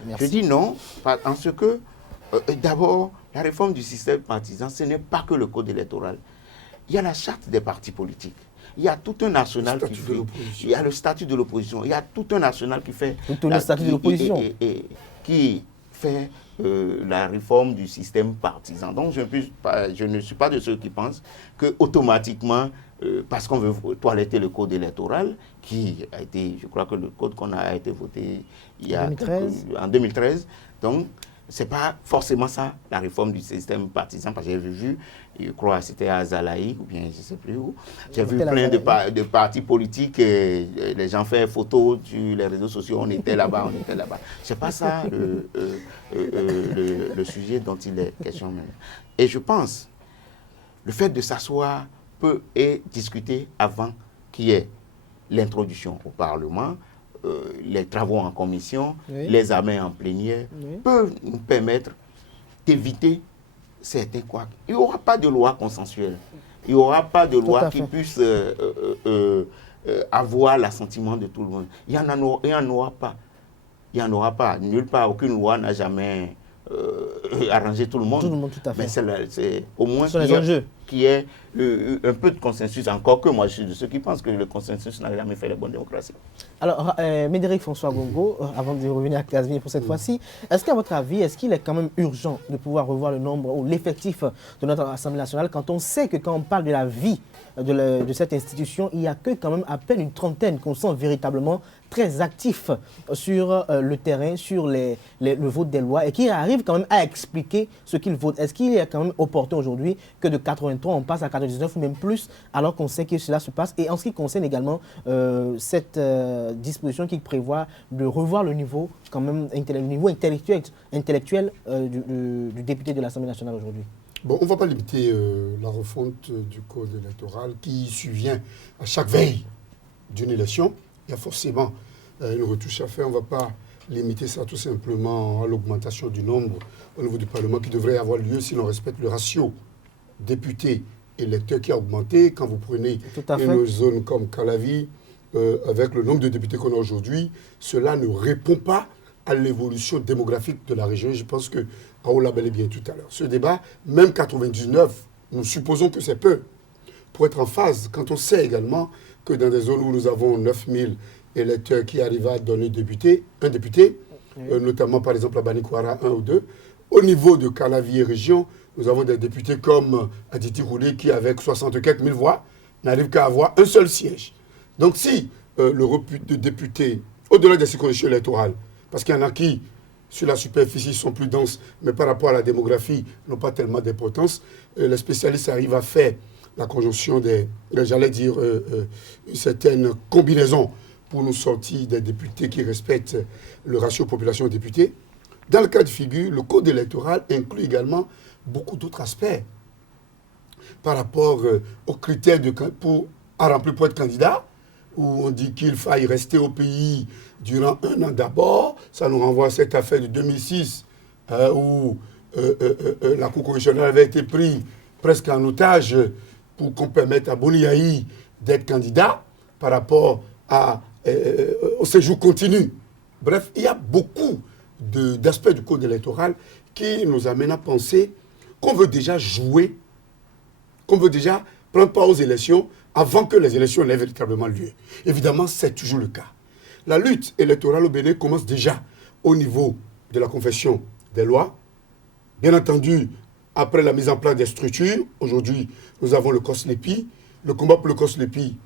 Merci. Je dis non parce que, d'abord, la réforme du système partisan, ce n'est pas que le code électoral. Il y a la charte des partis politiques. Il y a tout un national qui fait... Il y a le statut de l'opposition. Il y a tout un national qui fait... Le statut de l'opposition. Qui fait la réforme du système partisan. Donc, je ne suis pas de ceux qui pensent qu'automatiquement, parce qu'on veut toiletter le code électoral, qui a été, je crois que le code qu'on a été voté en 2013, donc, ce n'est pas forcément ça, la réforme du système partisan, parce que j'ai vu, je crois que c'était à Zalaï, ou bien je ne sais plus où, j'ai vu plein de partis politiques, les gens font photos sur les réseaux sociaux, on était là-bas, on était là-bas. Ce n'est pas ça le sujet dont il est question maintenant. Et je pense, le fait de s'asseoir et discuter avant qu'il y ait l'introduction au Parlement, les travaux en commission, les amens en plénière, peuvent nous permettre d'éviter certains couacs. Il n'y aura pas de loi consensuelle. Il n'y aura pas de loi à qui fait. puisse avoir l'assentiment de tout le monde. Il n'y en aura pas. Il n'y en aura pas. Nulle part, aucune loi n'a jamais arrangé tout le monde. Tout le monde, tout à fait. Mais c'est au moins Ce sont les enjeux. qu'il y ait un peu de consensus. Encore que moi, je suis de ceux qui pensent que le consensus n'a jamais fait la bonne démocratie. Alors, Médéric François Gongo, avant de revenir à Casimir pour cette fois-ci, est-ce qu'à votre avis, est-ce qu'il est quand même urgent de pouvoir revoir le nombre ou l'effectif de notre Assemblée nationale quand on sait que quand on parle de la vie de cette institution, il n'y a que quand même à peine une trentaine qu'on sent véritablement très actifs sur le terrain, sur le vote des lois et qui arrivent quand même à expliquer ce qu'ils votent. Est-ce qu'il est quand même opportun aujourd'hui que de 83 on passe à 99 ou même plus alors qu'on sait que cela se passe? Et en ce qui concerne également cette disposition qui prévoit de revoir le niveau quand même le niveau intellectuel du député de l'Assemblée nationale aujourd'hui. Bon, on ne va pas limiter la refonte du code électoral qui survient à chaque veille d'une élection. Il y a forcément une retouche à faire. On ne va pas limiter ça tout simplement à l'augmentation du nombre au niveau du Parlement qui devrait avoir lieu si l'on respecte le ratio députés-électeurs qui a augmenté. Quand vous prenez une zone comme Calavi, avec le nombre de députés qu'on a aujourd'hui, cela ne répond pas à l'évolution démographique de la région. Je pense que on l'a bel et bien tout à l'heure. Ce débat, même 99, nous supposons que c'est peu pour être en phase, quand on sait également que dans des zones où nous avons 9000 électeurs qui arrivent à donner un député, notamment par exemple à Banikwara 1 ou 2, au niveau de Calavi et région, nous avons des députés comme Aditi Roulé qui, avec 64 000 voix, n'arrive qu'à avoir un seul siège. Donc si le repus de députés, au-delà des circonscriptions électorales, parce qu'il y en a qui, sur la superficie, sont plus denses, mais par rapport à la démographie, n'ont pas tellement d'importance. Les spécialistes arrivent à faire la conjonction j'allais dire, une certaine combinaison pour nous sortir des députés qui respectent le ratio population-députés. Dans le cas de figure, le code électoral inclut également beaucoup d'autres aspects par rapport aux critères à remplir pour être candidat, où on dit qu'il faille rester au pays durant 1 an d'abord. Ça nous renvoie à cette affaire de 2006 où la Cour constitutionnelle avait été prise presque en otage pour qu'on permette à Boniaï d'être candidat par rapport au séjour continu. Bref, il y a beaucoup d'aspects du code électoral qui nous amènent à penser qu'on veut déjà jouer, qu'on veut déjà prendre part aux élections avant que les élections n'aient véritablement lieu. Évidemment, c'est toujours le cas. La lutte électorale au Bénin commence déjà au niveau de la confection des lois. Bien entendu, après la mise en place des structures, aujourd'hui, nous avons le COSLEPI. Le combat pour le COSLEPI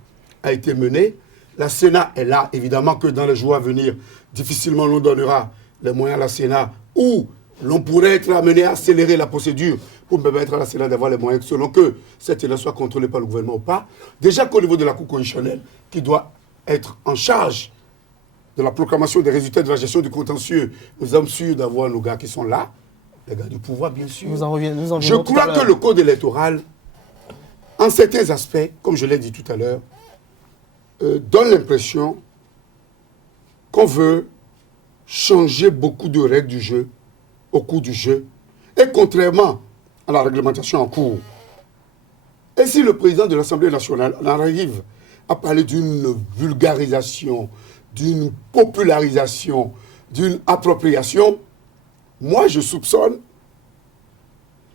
a été mené. La Sénat est là, évidemment que dans les jours à venir, difficilement l'on donnera les moyens à la Sénat ou l'on pourrait être amené à accélérer la procédure pour permettre à la Sénat d'avoir les moyens selon que cette élection soit contrôlée par le gouvernement ou pas. Déjà qu'au niveau de la Cour constitutionnelle, qui doit être en charge de la proclamation des résultats de la gestion du contentieux, nous sommes sûrs d'avoir nos gars qui sont là, les gars du pouvoir, bien sûr. Je crois que le code électoral, en certains aspects, comme je l'ai dit tout à l'heure, donne l'impression qu'on veut changer beaucoup de règles du jeu au cours du jeu, et contrairement à la réglementation en cours. Et si le président de l'Assemblée nationale en arrive à parler d'une vulgarisation, d'une popularisation, d'une appropriation, moi je soupçonne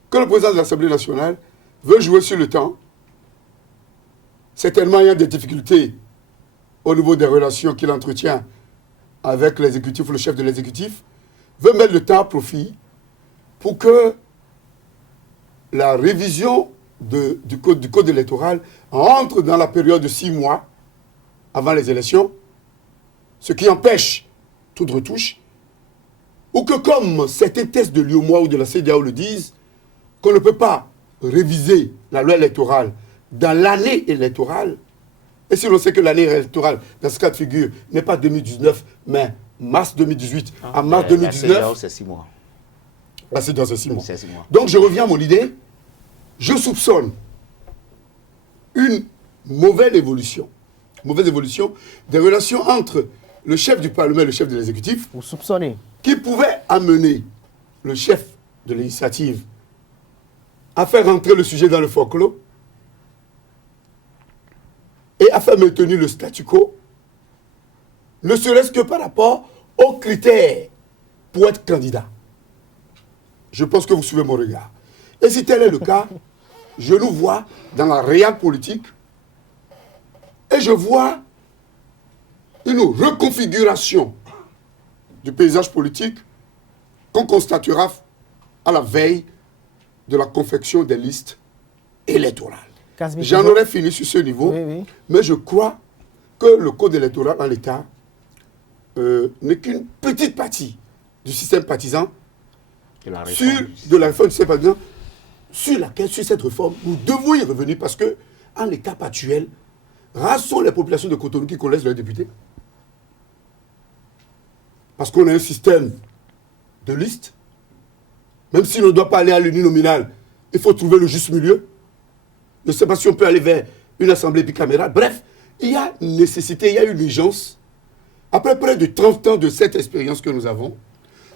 que le président de l'Assemblée nationale veut jouer sur le temps. Certainement, il y a des difficultés au niveau des relations qu'il entretient avec l'exécutif ou le chef de l'exécutif, veut mettre le temps à profit pour que la révision du code électoral entre dans la période de 6 mois avant les élections, ce qui empêche toute retouche, ou que comme certains tests de l'UOMOA ou de la CEDEAO le disent, qu'on ne peut pas réviser la loi électorale dans l'année électorale. Et si l'on sait que l'année électorale, dans ce cas de figure, n'est pas 2019, mais mars 2018 à mars 2019. La CEDEAO, c'est 6 mois. La CEDEAO, c'est 6 mois. C'est 6 mois. Donc je reviens à mon idée. Je soupçonne une mauvaise évolution des relations entre le chef du Parlement et le chef de l'exécutif. Vous soupçonnez. Qui pouvait amener le chef de législative à faire rentrer le sujet dans le folklore à faire maintenir le statu quo, ne serait-ce que par rapport aux critères pour être candidat. Je pense que vous suivez mon regard. Et si tel est le cas, je nous vois dans la réelle politique et je vois une reconfiguration du paysage politique qu'on constatera à la veille de la confection des listes électorales. J'en aurais fini sur ce niveau, mais je crois que le code électoral en l'état n'est qu'une petite partie du système partisan de la réforme du système partisan sur cette réforme, nous devons y revenir parce que, en l'état actuel, rares sont les populations de Cotonou qui connaissent leurs députés. Parce qu'on a un système de liste. Même si on ne doit pas aller à l'uninominal, il faut trouver le juste milieu. Je ne sais pas si on peut aller vers une assemblée bicamérale. Bref, il y a une nécessité, il y a une urgence, après près de 30 ans de cette expérience que nous avons,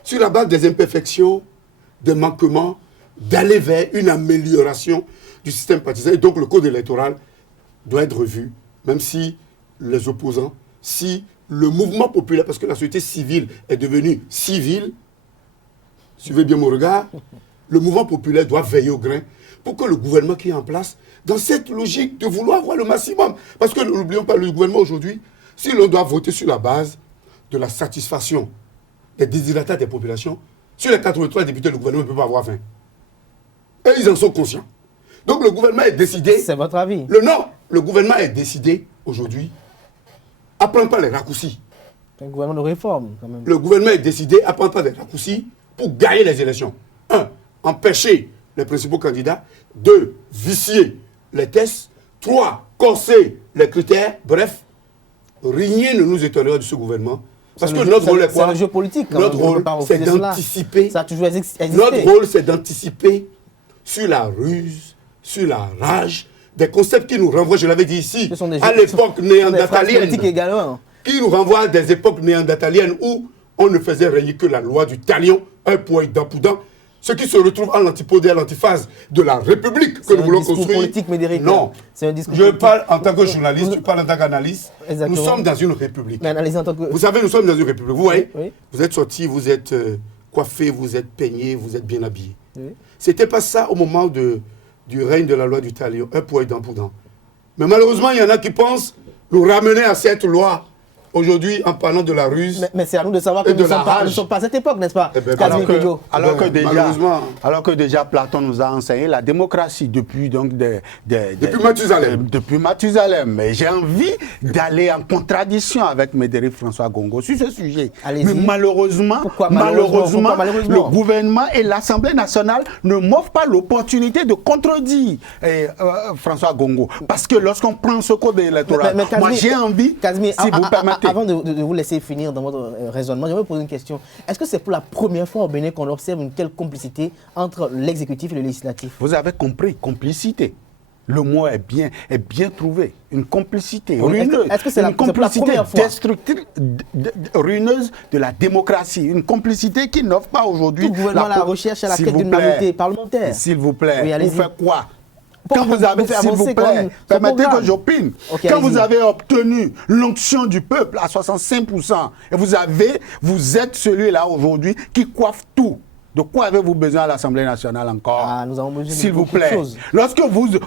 sur la base des imperfections, des manquements, d'aller vers une amélioration du système partisan. Et donc le code électoral doit être revu, même si les opposants, si le mouvement populaire, parce que la société civile est devenue civile, suivez bien mon regard, le mouvement populaire doit veiller au grain pour que le gouvernement qui est en place, dans cette logique de vouloir avoir le maximum, parce que n'oublions pas, le gouvernement aujourd'hui, si l'on doit voter sur la base de la satisfaction des désirata des populations, sur les 83 députés, le gouvernement ne peut pas avoir 20. Et ils en sont conscients. Donc le gouvernement est décidé... C'est votre avis? Le gouvernement est décidé aujourd'hui à prendre pas les raccourcis. C'est un gouvernement de réforme, quand même. Le gouvernement est décidé à prendre pas les raccourcis pour gagner les élections. 1. Empêcher les principaux candidats. 2. Vicier les tests. 3. Corser les critères. Bref, rien ne nous étonnera de ce gouvernement. Parce que notre rôle est quoi? C'est un jeu politique. Notre rôle, c'est d'anticiper. Ça a toujours existé. Notre rôle, c'est d'anticiper sur la ruse, sur la rage, des concepts qui nous renvoient, je l'avais dit ici, à l'époque néandertalienne, qui nous renvoient à des époques néandertaliennes où on ne faisait régner que la loi du talion, un poids d'impoudent, ce qui se retrouve à l'antipode et à l'antiphase de la République que nous voulons construire. Politique, Médéric, non, je parle en tant que journaliste, tu parles en tant qu'analyste. Nous sommes dans une République. Vous savez, nous sommes dans une République. Vous voyez, vous êtes sorti, vous êtes coiffé, vous êtes peigné, vous êtes bien habillé. C'était pas ça au moment du règne de la loi du talion, un poids d'impoudent. Mais malheureusement, il y en a qui pensent nous ramener à cette loi aujourd'hui en parlant de la ruse. Mais c'est à nous de savoir que nous ne sommes pas à cette époque, n'est-ce pas? Alors que déjà Platon nous a enseigné la démocratie depuis Mathusalem. Depuis Mathusalem. Mais j'ai envie d'aller en contradiction avec Médéric François Gongo sur ce sujet. Mais malheureusement, le gouvernement et l'Assemblée nationale ne m'offrent pas l'opportunité de contredire François Gongo. Parce que lorsqu'on prend ce code électoral, moi j'ai envie, si vous permettez. Avant de vous laisser finir dans votre raisonnement, j'aimerais poser une question. Est-ce que c'est pour la première fois au Bénin qu'on observe une telle complicité entre l'exécutif et le législatif? Vous avez compris, complicité. Le mot est bien trouvé. Une complicité ruineuse. Est-ce que c'est la première fois destructrice, ruineuse de la démocratie. Une complicité qui n'offre pas aujourd'hui... Tout gouvernement à la recherche à la quête d'une majorité parlementaire. S'il vous plaît, vous faites quoi? Quand vous avez, s'il vous plaît, permettez que j'opine. Quand vous avez obtenu l'onction du peuple à 65%, et vous êtes celui-là aujourd'hui qui coiffe tout. De quoi avez-vous besoin à l'Assemblée nationale encore? Nous avons besoin s'il vous plaît. Lorsque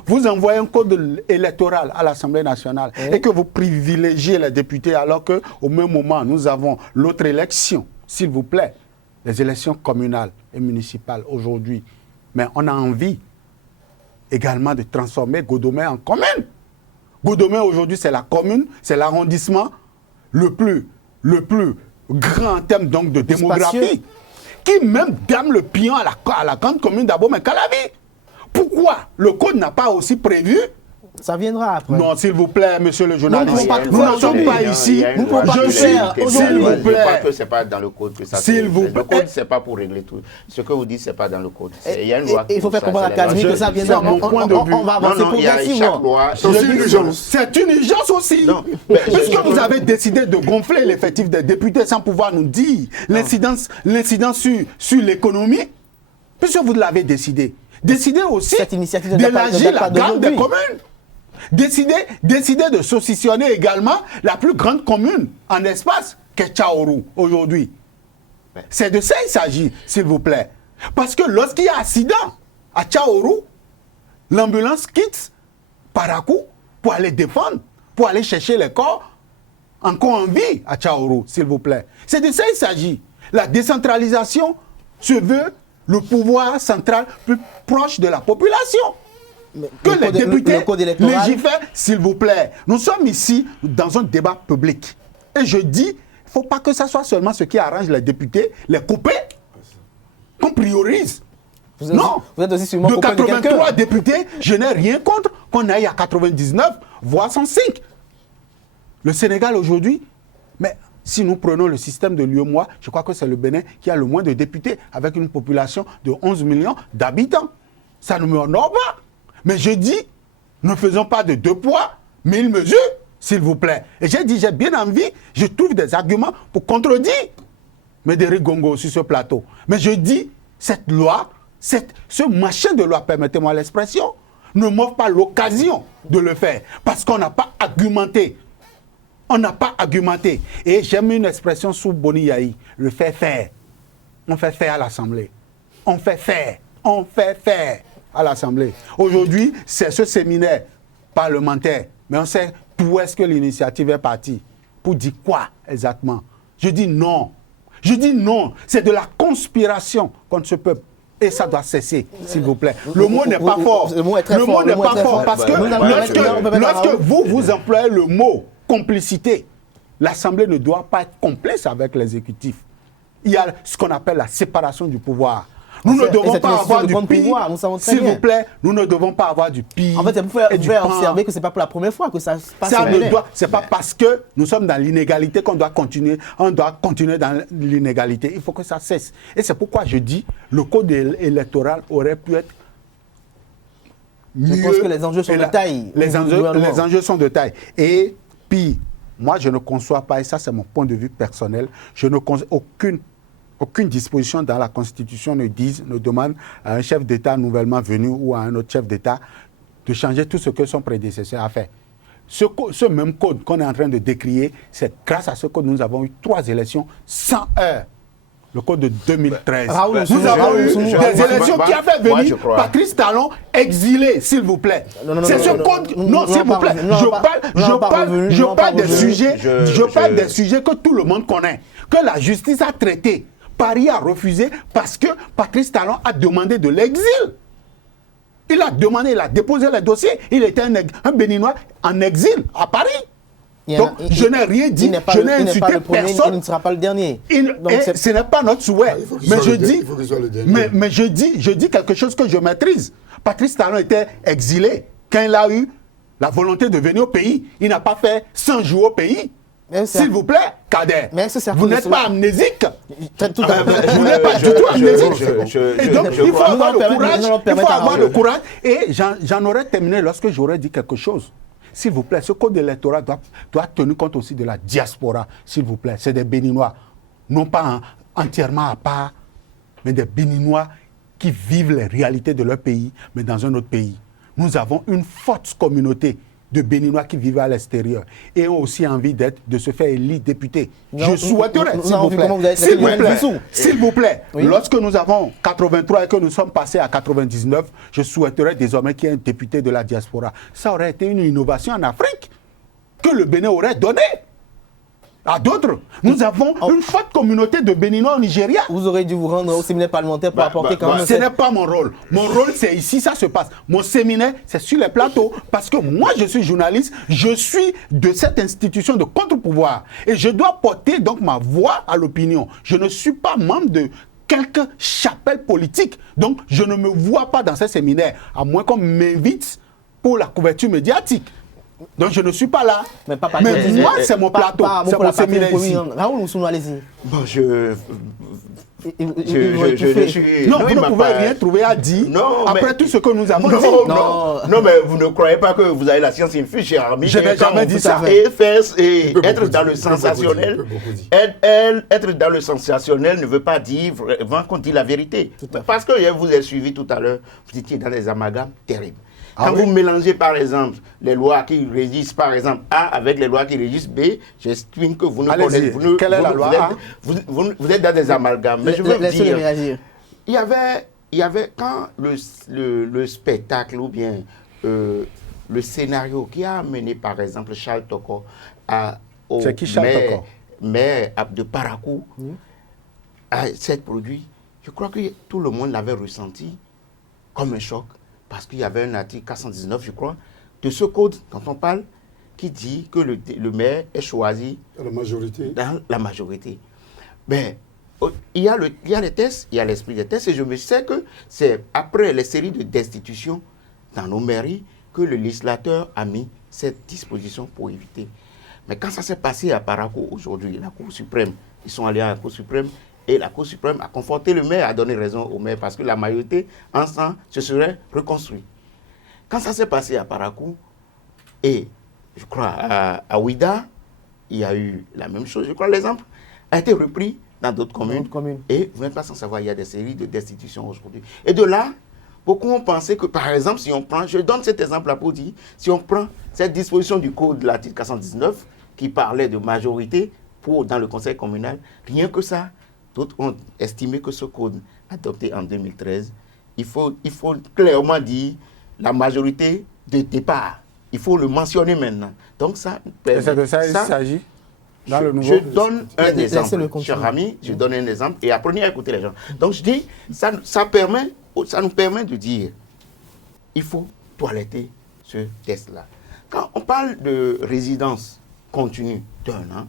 vous envoyez un code électoral à l'Assemblée nationale et que vous privilégiez les députés alors qu'au même moment, nous avons l'autre élection, s'il vous plaît, les élections communales et municipales aujourd'hui. Mais on a envie également de transformer Godomé en commune. Godomé aujourd'hui, c'est la commune, c'est l'arrondissement le plus grand en termes donc de démographie, qui même dame le pion à la grande commune d'Abomey-Calavi. Pourquoi le code n'a pas aussi prévu? Ça viendra après. Non, s'il vous plaît, monsieur le journaliste. Nous ne sommes pas ici. Nous ne pouvons pas le faire. S'il vous plaît. Je crois que ce n'est pas dans le code que ça se S'il vous plaît. Le code, ce n'est pas pour régler tout. Ce que vous dites, ce n'est pas dans le code. Il y a une loi. Il faut faire comprendre à Casimir que ça viendra. On va avancer progressivement. C'est une urgence. C'est une urgence aussi. Puisque vous avez décidé de gonfler l'effectif des députés sans pouvoir nous dire l'incidence sur l'économie, puisque vous l'avez décidé. Décidez aussi d'élargir la gamme des communes. décider de saucissonner également la plus grande commune en espace qu'est Tchaourou aujourd'hui. C'est de ça qu'il s'agit, s'il vous plaît. Parce que lorsqu'il y a accident à Tchaourou, l'ambulance quitte Parakou pour aller défendre, pour aller chercher les corps encore en vie à Tchaourou, s'il vous plaît. C'est de ça qu'il s'agit. La décentralisation se veut le pouvoir central plus proche de la population. Que les députés légifèrent, s'il vous plaît. Nous sommes ici dans un débat public. Et je dis, il ne faut pas que ce soit seulement ce qui arrange les députés, les couper, qu'on priorise. Non, vous êtes aussi sûrement de 83 députés, je n'ai rien contre qu'on aille à 99, voire 105. Le Sénégal aujourd'hui, mais si nous prenons le système de l'UEMOA, je crois que c'est le Bénin qui a le moins de députés, avec une population de 11 millions d'habitants. Ça ne me honore pas. Mais je dis, ne faisons pas de 2 poids, 1000 mesures, s'il vous plaît. Et j'ai dit, j'ai bien envie, je trouve des arguments pour contredire Médéric Gongo sur ce plateau. Mais je dis, cette loi, ce machin de loi, permettez-moi l'expression, ne m'offre pas l'occasion de le faire. Parce qu'on n'a pas argumenté. On n'a pas argumenté. Et j'aime une expression sous Boni Yahi, le fait faire. On fait faire à l'Assemblée. On fait faire. On fait faire à l'Assemblée. Aujourd'hui, c'est ce séminaire parlementaire. Mais on sait d'où est-ce que l'initiative est partie. Pour dire quoi exactement? Je dis non. Je dis non. C'est de la conspiration contre ce peuple. Et ça doit cesser, s'il vous plaît. Le mot n'est pas fort. Le mot est très fort. Le mot n'est pas fort. Parce que lorsque vous employez le mot complicité, l'Assemblée ne doit pas être complice avec l'exécutif. Il y a ce qu'on appelle la séparation du pouvoir. Nous ne devons pas avoir du pire. S'il vous plaît, nous ne devons pas avoir du pire. En fait, vous pouvez observer que ce n'est pas pour la première fois que ça se passe. Ce n'est pas parce que nous sommes dans l'inégalité qu'on doit continuer. On doit continuer dans l'inégalité. Il faut que ça cesse. Et c'est pourquoi je dis le code électoral aurait pu être mieux. Je pense que les enjeux sont de taille. Les enjeux sont de taille. Et puis, moi, je ne conçois pas, et ça c'est mon point de vue personnel, je ne conçois aucune disposition dans la Constitution ne demande à un chef d'État nouvellement venu ou à un autre chef d'État de changer tout ce que son prédécesseur a fait. Ce même code qu'on est en train de décrier, c'est grâce à ce code nous avons eu 3 élections sans heure. Le code de 2013. Nous avons eu des élections qui a fait venir Patrice Talon exilé, s'il vous plaît. C'est ce code. Non, s'il vous plaît. Je parle des sujets. Je parle des sujets que tout le monde connaît, que la justice a traités. Paris a refusé parce que Patrice Talon a demandé de l'exil. Il a demandé, il a déposé le dossier. Il était un Béninois en exil à Paris. Donc, je n'ai rien dit, je n'ai insulté personne. Il ne sera pas le dernier. Ce n'est pas notre souhait. Mais je dis quelque chose que je maîtrise. Patrice Talon était exilé. Quand il a eu la volonté de venir au pays, il n'a pas fait 100 jours au pays. S'il vous plaît, Kader, vous n'êtes pas amnésique. Vous n'êtes pas du tout amnésique. Et donc, il faut avoir le courage. Et j'en aurais terminé lorsque j'aurais dit quelque chose. S'il vous plaît, ce code électoral doit tenir compte aussi de la diaspora. S'il vous plaît, c'est des Béninois, non pas entièrement à part, mais des Béninois qui vivent les réalités de leur pays, mais dans un autre pays. Nous avons une forte communauté de Béninois qui vivent à l'extérieur et ont aussi envie de se faire élire député. Je souhaiterais, s'il vous plaît, lorsque nous avons 83 et que nous sommes passés à 99, je souhaiterais désormais qu'il y ait un député de la diaspora. Ça aurait été une innovation en Afrique que le Bénin aurait donnée à d'autres. Nous avons une forte communauté de Béninois au Nigeria. Vous aurez dû vous rendre au séminaire parlementaire pour apporter quand même... Ce n'est pas mon rôle. Mon rôle, c'est ici, ça se passe. Mon séminaire, c'est sur les plateaux. Parce que moi, je suis journaliste, je suis de cette institution de contre-pouvoir. Et je dois porter donc ma voix à l'opinion. Je ne suis pas membre de quelque chapelle politique. Donc, je ne me vois pas dans ces séminaires, à moins qu'on m'invite pour la couverture médiatique. Donc je ne suis pas là. Mais moi, c'est mon plateau. C'est mon séminaire ici. Raoul Oussounou, allez-y. Bon, Non, vous ne pouvez rien trouver à dire après tout ce que nous avons dit. Non, mais vous ne croyez pas que vous avez la science infuse, cher ami. Je n'ai jamais dit ça. Et être dans le sensationnel. Être dans le sensationnel ne veut pas dire vraiment qu'on dit la vérité. Parce que je vous ai suivi tout à l'heure, vous étiez dans des amalgames terribles. Quand vous mélangez, par exemple, les lois qui régissent, par exemple, A avec les lois qui régissent B, j'estime que vous ne connaissez pas. Quelle est la loi A? Vous êtes dans des amalgames. Mais je veux dire, réagir. il y avait quand le spectacle ou bien le scénario qui a amené, par exemple, Charles Toko au maire de Parakou à cet produit, je crois que tout le monde l'avait ressenti comme un choc, parce qu'il y avait un article 419, je crois, de ce code dont on parle, qui dit que le maire est choisi dans la majorité. Mais il y a les tests, il y a l'esprit des tests, et je me sais que c'est après les séries de destitutions dans nos mairies que le législateur a mis cette disposition pour éviter. Mais quand ça s'est passé à Parakou aujourd'hui, la Cour suprême, ils sont allés à la Cour suprême, et la Cour suprême a conforté le maire, a donné raison au maire, parce que la majorité, ensemble, se serait reconstruite. Quand ça s'est passé à Parakou, et je crois à Ouida, il y a eu la même chose. Je crois que l'exemple a été repris dans d'autres communes. Et vous n'êtes pas sans savoir, il y a des séries de destitutions aujourd'hui. Et de là, beaucoup ont pensé que, par exemple, si on prend, je donne cet exemple-là pour dire, si on prend cette disposition du code de l'article 419, qui parlait de majorité dans le conseil communal, rien que ça, d'autres ont estimé que ce code adopté en 2013, il faut clairement dire la majorité de départ. Il faut le mentionner maintenant. Donc ça... C'est de ça qu'il s'agit dans le nouveau... Je donne un exemple, cher ami, je donne un exemple, et apprenez à écouter les gens. Donc je dis, ça nous permet de dire, il faut toiletter ce test-là. Quand on parle de résidence continue d'un an,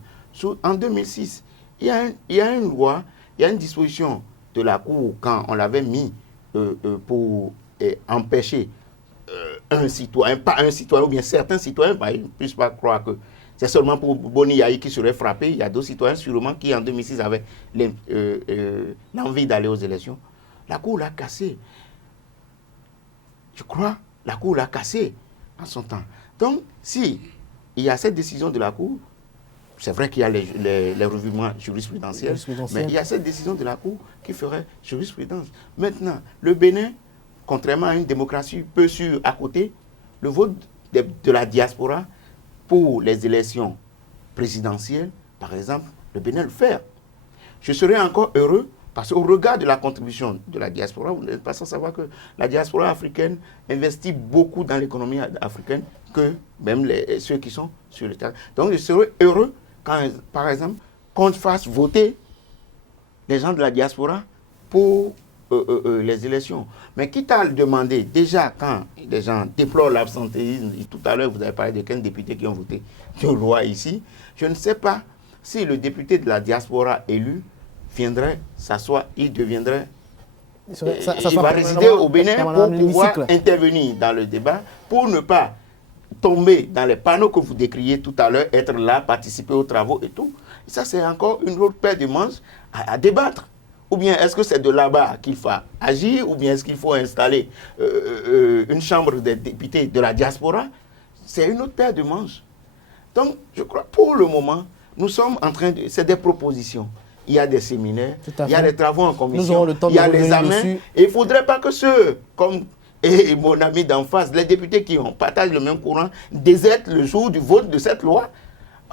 en 2006, il y a une loi, il y a une disposition de la Cour, quand on l'avait mis pour empêcher un citoyen, pas un citoyen, ou bien certains citoyens, ils ne puissent pas croire que c'est seulement pour Boni Yahi qui serait frappé. Il y a d'autres citoyens sûrement qui en 2006 avaient l'envie d'aller aux élections. La Cour l'a cassé. Je crois, la Cour l'a cassé en son temps. Donc, si il y a cette décision de la Cour, c'est vrai qu'il y a les revirements jurisprudentiels, mais il y a cette décision de la Cour qui ferait jurisprudence. Maintenant, le Bénin, contrairement à une démocratie peu sûre à côté, le vote de la diaspora pour les élections présidentielles, par exemple, le Bénin le fait. Je serais encore heureux parce qu'au regard de la contribution de la diaspora, vous n'êtes pas sans savoir que la diaspora africaine investit beaucoup dans l'économie africaine que même ceux qui sont sur le terrain. Donc je serais heureux quand, par exemple, qu'on fasse voter les gens de la diaspora pour les élections. Mais quitte à le demander, déjà quand les gens déplorent l'absentéisme, et tout à l'heure vous avez parlé de 15 députés qui ont voté de loi ici, je ne sais pas si le député de la diaspora élu viendrait s'asseoir, il deviendrait... il va résider au Bénin pour pouvoir intervenir dans le débat, pour ne pas tomber dans les panneaux que vous décriez tout à l'heure, être là, participer aux travaux et tout. Et ça, c'est encore une autre paire de manches à débattre. Ou bien est-ce que c'est de là-bas qu'il faut agir, ou bien est-ce qu'il faut installer une chambre des députés de la diaspora? C'est une autre paire de manches. Donc, je crois, pour le moment, nous sommes en train de... C'est des propositions. Il y a des séminaires, il y a des travaux en commission, il y a les amens. Et il ne faudrait pas que ceux, comme mon ami d'en face, les députés qui partagent le même courant, désertent le jour du vote de cette loi.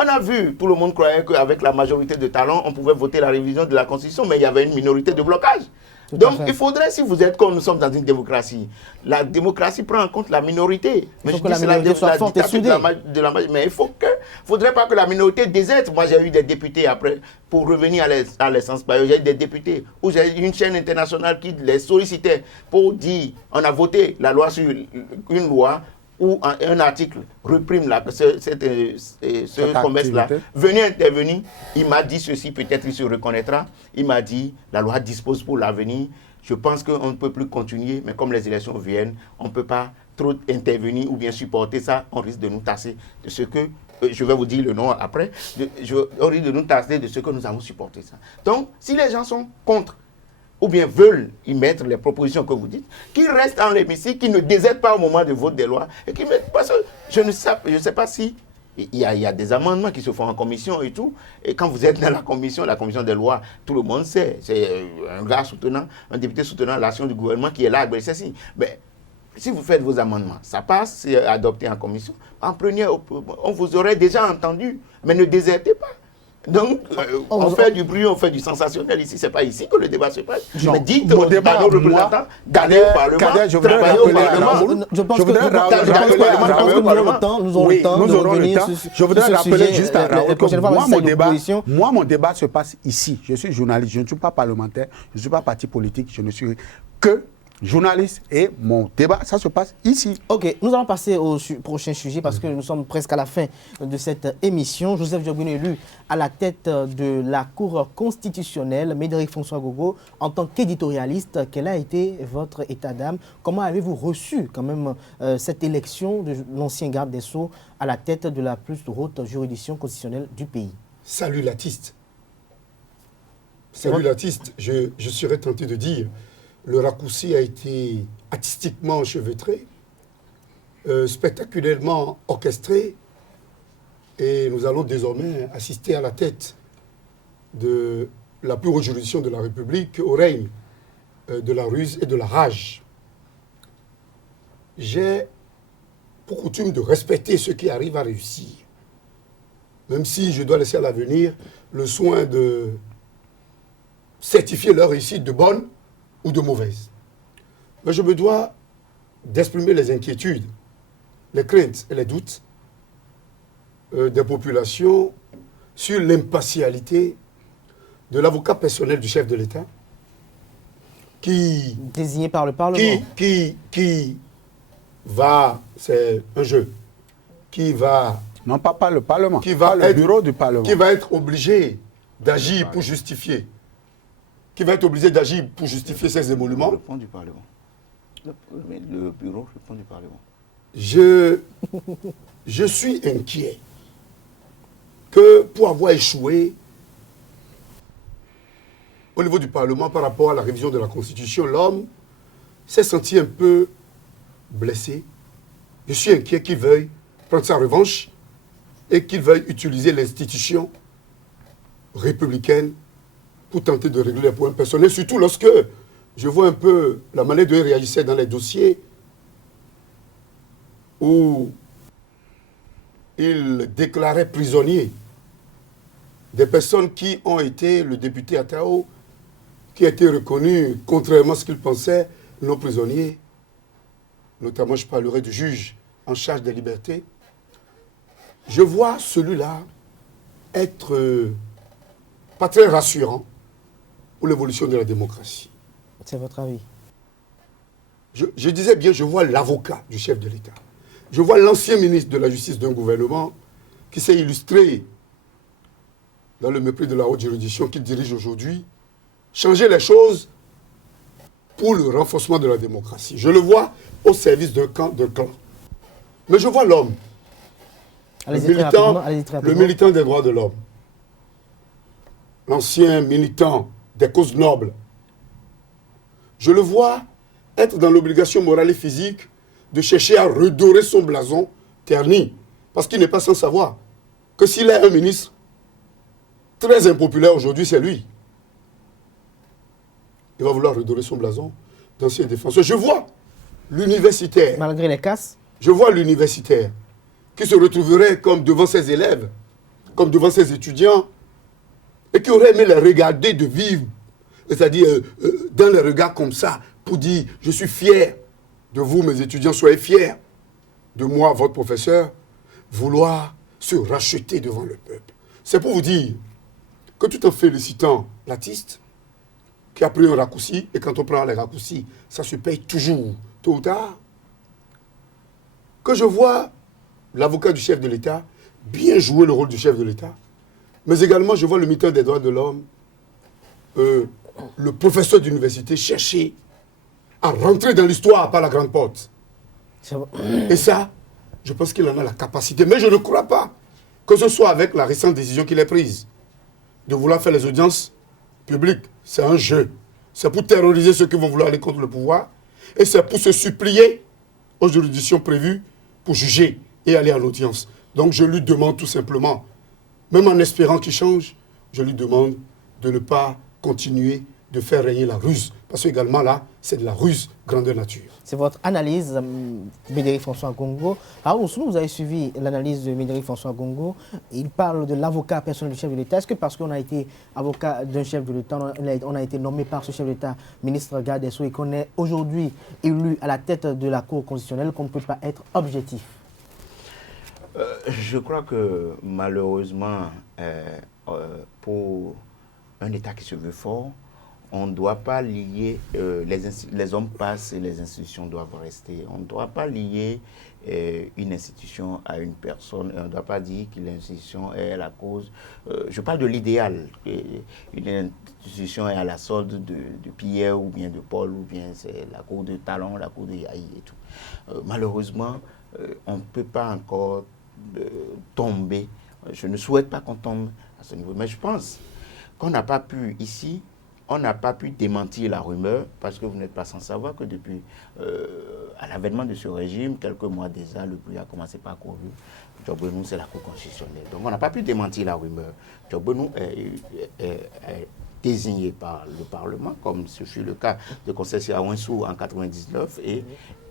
On a vu, tout le monde croyait qu'avec la majorité de talents, on pouvait voter la révision de la Constitution, mais il y avait une minorité de blocage. Donc, il faudrait, si vous êtes comme nous sommes dans une démocratie, la démocratie prend en compte la minorité. Mais je dis c'est la dictature de la majorité. Mais il faudrait pas que la minorité déserte. Moi, j'ai eu des députés après, pour revenir à l'essence, j'ai eu des députés où j'ai eu une chaîne internationale qui les sollicitait pour dire, on a voté la loi sur une loi où un article reprime ce commerce-là, venez intervenir, il m'a dit ceci, peut-être il se reconnaîtra, il m'a dit, la loi dispose pour l'avenir, je pense qu'on ne peut plus continuer, mais comme les élections viennent, on ne peut pas trop intervenir ou bien supporter ça, on risque de nous tasser de ce que, je vais vous dire le nom après, on risque de nous tasser de ce que nous avons supporté ça. Donc, si les gens sont contre, ou bien veulent y mettre les propositions que vous dites, qui restent dans l'hémicycle, qui ne désertent pas au moment de vote des lois, et qui mettent, parce que je ne sais pas si il y a des amendements qui se font en commission et tout, et quand vous êtes dans la commission des lois, tout le monde sait, c'est un gars soutenant, un député soutenant l'action du gouvernement qui est là à Bressessi. Mais Si vous faites vos amendements, ça passe, c'est adopté en commission. En première, on vous aurait déjà entendu, mais ne désertez pas. Donc, on fait du bruit, on fait du sensationnel ici. Ce n'est pas ici que le débat se passe. Mais dites aux représentants d'aller au Parlement, travailler au Parlement. Je pense que nous aurons le temps de revenir sur ce sujet. Je voudrais rappeler juste à Raoul que moi, mon débat se passe ici. Je suis journaliste, je ne suis pas parlementaire, je ne suis pas parti politique, je ne suis que journaliste et mon débat, ça se passe ici. Ok, nous allons passer au prochain sujet parce que nous sommes presque à la fin de cette émission. Joseph Diogouine élu à la tête de la Cour constitutionnelle, Médéric François Gogo, en tant qu'éditorialiste, quel a été votre état d'âme? Comment avez-vous reçu quand même cette élection de l'ancien garde des Sceaux à la tête de la plus haute juridiction constitutionnelle du pays? Salut l'artiste. Salut l'artiste, je serais tenté de dire. Le raccourci a été artistiquement enchevêtré, spectaculairement orchestré, et nous allons désormais assister à la tête de la plus haute juridiction de la République au règne de la ruse et de la rage. J'ai pour coutume de respecter ceux qui arrivent à réussir, même si je dois laisser à l'avenir le soin de certifier leur réussite de bonne ou de mauvaise. Mais je me dois d'exprimer les inquiétudes, les craintes et les doutes des populations sur l'impartialité de l'avocat personnel du chef de l'État qui... Désigné par le Parlement. Qui va... C'est un jeu. Qui va... Non, pas le Parlement, qui va le bureau du Parlement. Qui va être obligé d'agir pour justifier. Qui va être obligé d'agir pour justifier ces émoluments. Le fond du Parlement. Le bureau, le fond du Parlement. Je suis inquiet que pour avoir échoué au niveau du Parlement par rapport à la révision de la Constitution, l'homme s'est senti un peu blessé. Je suis inquiet qu'il veuille prendre sa revanche et qu'il veuille utiliser l'institution républicaine pour tenter de régler les problèmes personnels, surtout lorsque je vois un peu la manière dont il réagissait dans les dossiers où il déclarait prisonniers des personnes qui ont été, le député Atao, qui a été reconnu, contrairement à ce qu'il pensait, non prisonniers. Notamment, je parlerai du juge en charge des libertés. Je vois celui-là être pas très rassurant pour l'évolution de la démocratie. C'est votre avis? Je disais bien, je vois l'avocat du chef de l'État. Je vois l'ancien ministre de la Justice d'un gouvernement qui s'est illustré dans le mépris de la haute juridiction qu'il dirige aujourd'hui, changer les choses pour le renforcement de la démocratie. Je le vois au service d'un clan. Mais je vois l'homme, le militant des droits de l'homme, l'ancien militant des causes nobles. Je le vois être dans l'obligation morale et physique de chercher à redorer son blason terni. Parce qu'il n'est pas sans savoir que s'il est un ministre très impopulaire aujourd'hui, c'est lui. Il va vouloir redorer son blason d'ancien défenseur. Je vois l'universitaire. Malgré les casses. Je vois l'universitaire qui se retrouverait comme devant ses élèves, comme devant ses étudiants, et qui aurait aimé les regarder de vivre, c'est-à-dire dans les regards comme ça, pour dire « Je suis fier de vous, mes étudiants, soyez fiers de moi, votre professeur », vouloir se racheter devant le peuple. C'est pour vous dire que tout en félicitant l'artiste qui a pris un raccourci, et quand on prend les raccourcis, ça se paye toujours, tôt ou tard, que je vois l'avocat du chef de l'État bien jouer le rôle du chef de l'État, mais également je vois le militant des droits de l'homme, le professeur d'université chercher à rentrer dans l'histoire par la grande porte. Et ça, je pense qu'il en a la capacité. Mais je ne crois pas que ce soit avec la récente décision qu'il ait prise de vouloir faire les audiences publiques. C'est un jeu. C'est pour terroriser ceux qui vont vouloir aller contre le pouvoir. Et c'est pour se supplier aux juridictions prévues pour juger et aller à l'audience. Donc je lui demande tout simplement, même en espérant qu'il change, je lui demande de ne pas continuer de faire régner la ruse Parce que également là, c'est de la ruse grandeur nature. C'est votre analyse, Médéric François Gongo. Alors, vous avez suivi l'analyse de Médéric François Gongo. Il parle de l'avocat personnel du chef de l'État. Est-ce que parce qu'on a été avocat d'un chef de l'État, on a été nommé par ce chef de l'État, ministre garde des Sceaux, et qu'on est aujourd'hui élu à la tête de la Cour constitutionnelle, qu'on ne peut pas être objectif? Je crois que malheureusement, pour un État qui se veut fort, on ne doit pas lier, les hommes passent et les institutions doivent rester. On ne doit pas lier une institution à une personne. On ne doit pas dire que l'institution est la cause. Je parle de l'idéal. Une institution est à la solde de Pierre ou bien de Paul, ou bien c'est la cour de Talon, la cour de Yahi et tout. Malheureusement, on ne peut pas encore tomber. Je ne souhaite pas qu'on tombe à ce niveau. Mais je pense qu'on n'a pas pu ici, on n'a pas pu démentir la rumeur, parce que vous n'êtes pas sans savoir que depuis, à l'avènement de ce régime, quelques mois déjà, le bruit a commencé par courir. Djogbenou, c'est la Cour constitutionnelle. Donc on n'a pas pu démentir la rumeur. Djogbenou est désigné par le Parlement, comme ce fut le cas de Concession Awensou en 1999,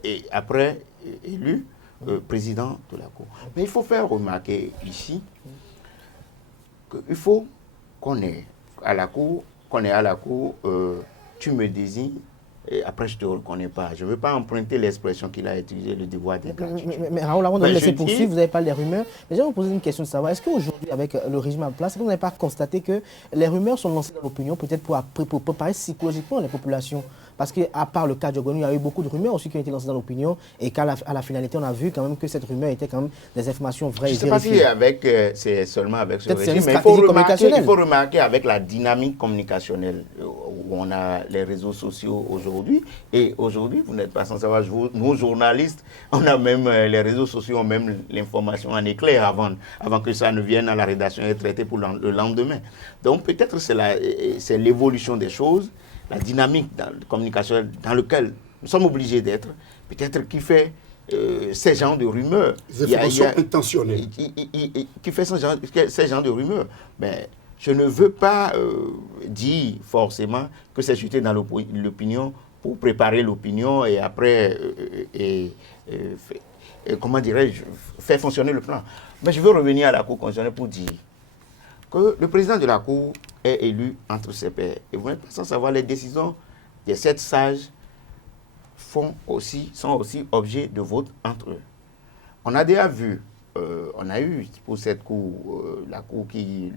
et après élu président de la Cour. Mais il faut faire remarquer ici qu'il faut qu'on est à la Cour, tu me désignes, et après je ne te reconnais pas. Je ne veux pas emprunter l'expression qu'il a utilisée, le devoir d'ingratitude. Mais Raoul, avant de vous laisser poursuivre, vous avez parlé des rumeurs. Mais je vais vous poser une question de savoir, est-ce qu'aujourd'hui, avec le régime en place, vous n'avez pas constaté que les rumeurs sont lancées dans l'opinion, peut-être pour préparer psychologiquement les populations? Parce qu'à part le cas de Djogbenou, il y a eu beaucoup de rumeurs aussi qui ont été lancées dans l'opinion, et qu'à la finalité, on a vu quand même que cette rumeur était quand même des informations vraies et vérifiées. Je ne sais pas si c'est seulement avec ce régime, mais il faut remarquer avec la dynamique communicationnelle où on a les réseaux sociaux aujourd'hui. Et aujourd'hui, vous n'êtes pas sans savoir, nous journalistes, on a même les réseaux sociaux, ont même l'information en éclair avant que ça ne vienne à la rédaction et être traité pour le lendemain. Donc peut-être c'est l'évolution des choses, la dynamique communicationnelle dans laquelle nous sommes obligés d'être, peut-être qui fait ces genres de rumeurs. Des informations intentionnelles. Qui fait ces genres de rumeurs. Mais je ne veux pas dire forcément que c'est jeté dans l'opinion pour préparer l'opinion et après, comment dirais-je, faire fonctionner le plan. Mais je veux revenir à la Cour constitutionnelle pour dire que le président de la Cour est élu entre ses pairs. Et vous n'êtes pas sans savoir, les décisions des 7 sages sont aussi objet de vote entre eux. On a déjà vu, on a eu pour cette cour,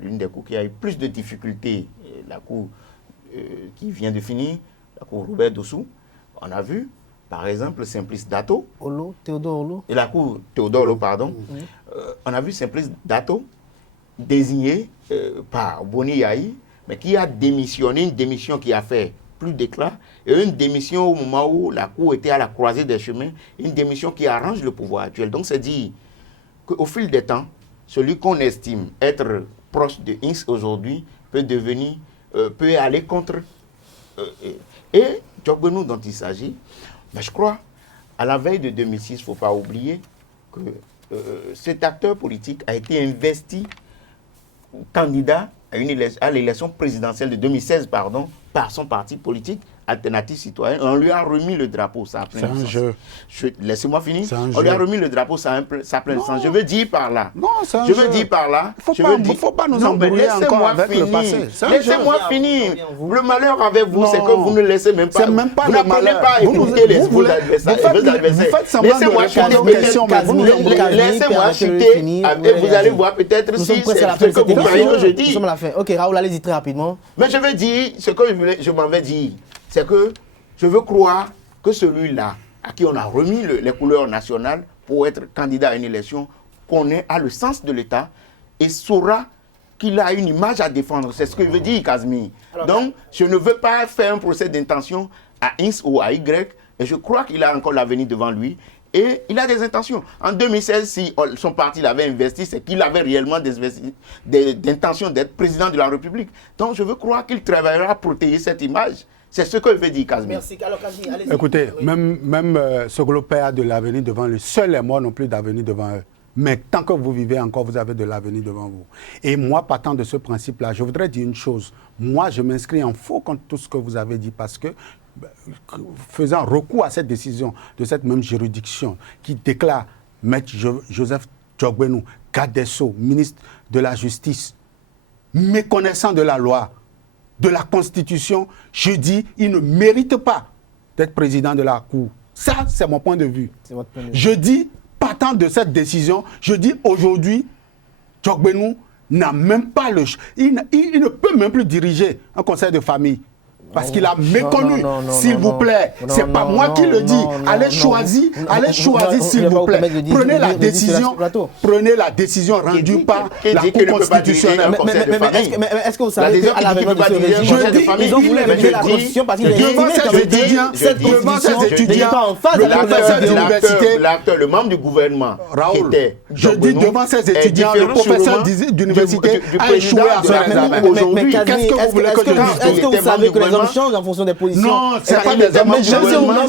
l'une des cours qui a eu plus de difficultés, la cour qui vient de finir, la cour Robert Dossou. On a vu, par exemple, Simplice Dato. Théodore Olo. Et la cour Théodore Olo, pardon. On a vu Simplice Dato désigné par Boni Yahi, mais qui a démissionné, une démission qui a fait plus d'éclat, et une démission au moment où la Cour était à la croisée des chemins, une démission qui arrange le pouvoir actuel. Donc c'est dire qu'au fil des temps, celui qu'on estime être proche de Inks aujourd'hui peut aller contre. Et Djogbenou dont il s'agit, mais je crois, à la veille de 2006, il ne faut pas oublier que cet acteur politique a été investi candidat à l'élection présidentielle de 2016, par son parti politique, Alternative Citoyenne. On lui a remis le drapeau, ça a plein de sens. Laissez-moi finir. On lui a remis le drapeau, ça a plein de sens. Je veux dire par là. Non, c'est un je jeu. veux dire par là. Il ne faut pas nous embrouiller encore avec le passé. Laissez-moi finir. Le malheur avec vous, c'est que vous ne laissez même pas. C'est même pas vous le malheur. Pas écouter vos adversaires. Vous faites semblant de répondre aux questions, mais vous nous embrouillez. Laissez-moi chuter. Vous allez voir peut-être si c'est ce que vous croyez que je dis. Nous sommes à la fin. Ok, Raoul, allez-y très rapidement. Mais je veux dire, ce que je m'en vais dire, c'est que je veux croire que celui-là, à qui on a remis les couleurs nationales pour être candidat à une élection, a le sens de l'État et saura qu'il a une image à défendre. C'est ce que veut dire Kazmi. Donc, je ne veux pas faire un procès d'intention à X ou à Y, et je crois qu'il a encore l'avenir devant lui. Et il a des intentions. En 2016, si son parti l'avait investi, c'est qu'il avait réellement des intentions d'être président de la République. Donc, je veux croire qu'il travaillera à protéger cette image. C'est ce que veut dire Kazmi. Merci. Alors, Kazmi, allez-y. Écoutez, même Soglo Père a de l'avenir devant lui. Seuls les morts n'ont plus d'avenir devant eux. Mais tant que vous vivez encore, vous avez de l'avenir devant vous. Et moi, partant de ce principe-là, je voudrais dire une chose. Moi, je m'inscris en faux contre tout ce que vous avez dit parce que faisant recours à cette décision de cette même juridiction qui déclare Maître Joseph Djogbenou, garde des Sceaux, ministre de la Justice, méconnaissant de la loi, de la Constitution, je dis, il ne mérite pas d'être président de la Cour. Ça, c'est mon point de vue. Je dis, partant de cette décision, je dis aujourd'hui, Djogbenou n'a même pas il ne peut même plus diriger un conseil de famille. Parce qu'il a méconnu, s'il vous plaît. C'est pas moi qui le dis. Allez choisir, s'il vous plaît. Prenez la décision rendue par la Cour constitutionnelle. Mais est-ce que vous savez qu'à la réunion de ce régime, ils ont voulu réviser la Constitution parce qu'ils devant ces étudiants, l'acteur, le membre du gouvernement, Raoul, je dis devant ces étudiants, le professeur d'université a échoué à son examen. Aujourd'hui, qu'est-ce que vous voulez que je dise? Est-ce que vous savez que les hommes changent en fonction des positions? Non, c'est pas des hommes du gouvernement.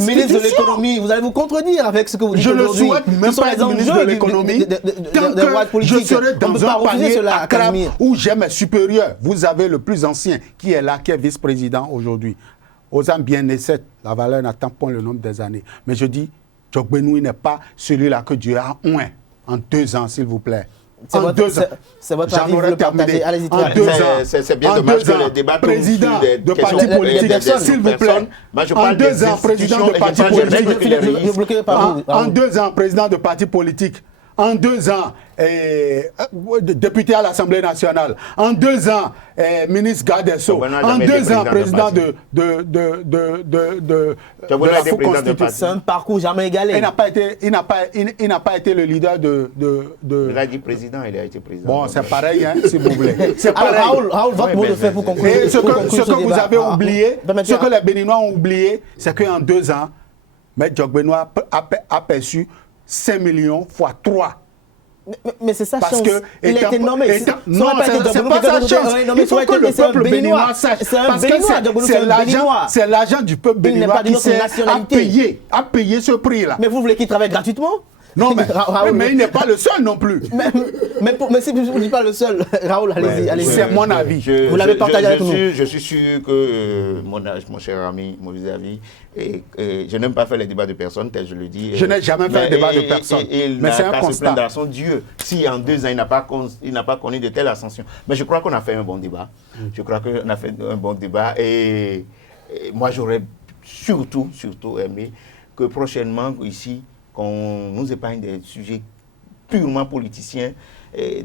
Ministre de l'économie, vous allez vous contredire avec ce que vous dites aujourd'hui. Je ne souhaite même pas être ministre de l'économie. Tant que je serai dans un panier à crabe où j'ai mes supérieurs. Vous avez le plus ancien qui est là, qui est vice-président aujourd'hui. Osam bien naissait, la valeur n'attend pas le nombre des années. Mais je dis, Djogbenou n'est pas celui-là que Dieu a oint en 2 ans, s'il vous plaît. C'est votre avis, vous le partagez. Allez-y, en 2 ans. C'est bien dommage que les débats président de parti politique, s'il vous plaît. En 2 ans, président de parti politique. En 2 ans, président de parti politique. En 2 ans, député à l'Assemblée nationale. En 2 ans, ministre garde des Sceaux. En 2 ans, président de la Cour constitutionnelle. C'est un parcours jamais égalé. Il n'a pas été le leader de... Il a dit président, il a été président. Bon, c'est pareil, hein, si vous voulez. C'est pareil. Raoul, votre mot de fait pour conclure. Ce que vous avez oublié, ce que les Béninois ont oublié, c'est qu'en 2 ans, M. Djogbenou a perçu 5 millions fois 3. Mais c'est sa parce chance. Que il a été nommé. Non, c'est pas sa chance. Il faut que le peuple béninois sache. Parce que c'est l'argent du peuple béninois qui sert à payer ce prix-là. Mais vous voulez qu'il travaille gratuitement? Non, mais il n'est pas le seul non plus. Mais si vous n'êtes pas le seul, Raoul, allez-y. C'est mon avis. Vous l'avez partagé avec nous. Je suis sûr que mon cher ami, mon vis-à-vis, je n'aime pas faire les débats de personnes, tel je le dis. Je n'ai jamais fait de débat de personnes. Mais c'est un constat. Dans son Dieu, si en 2 ans, il n'a pas connu de telle ascension. Mais je crois qu'on a fait un bon débat. Je crois qu'on a fait un bon débat. Et moi, j'aurais surtout aimé que prochainement, ici, qu'on nous épargne des sujets purement politiciens et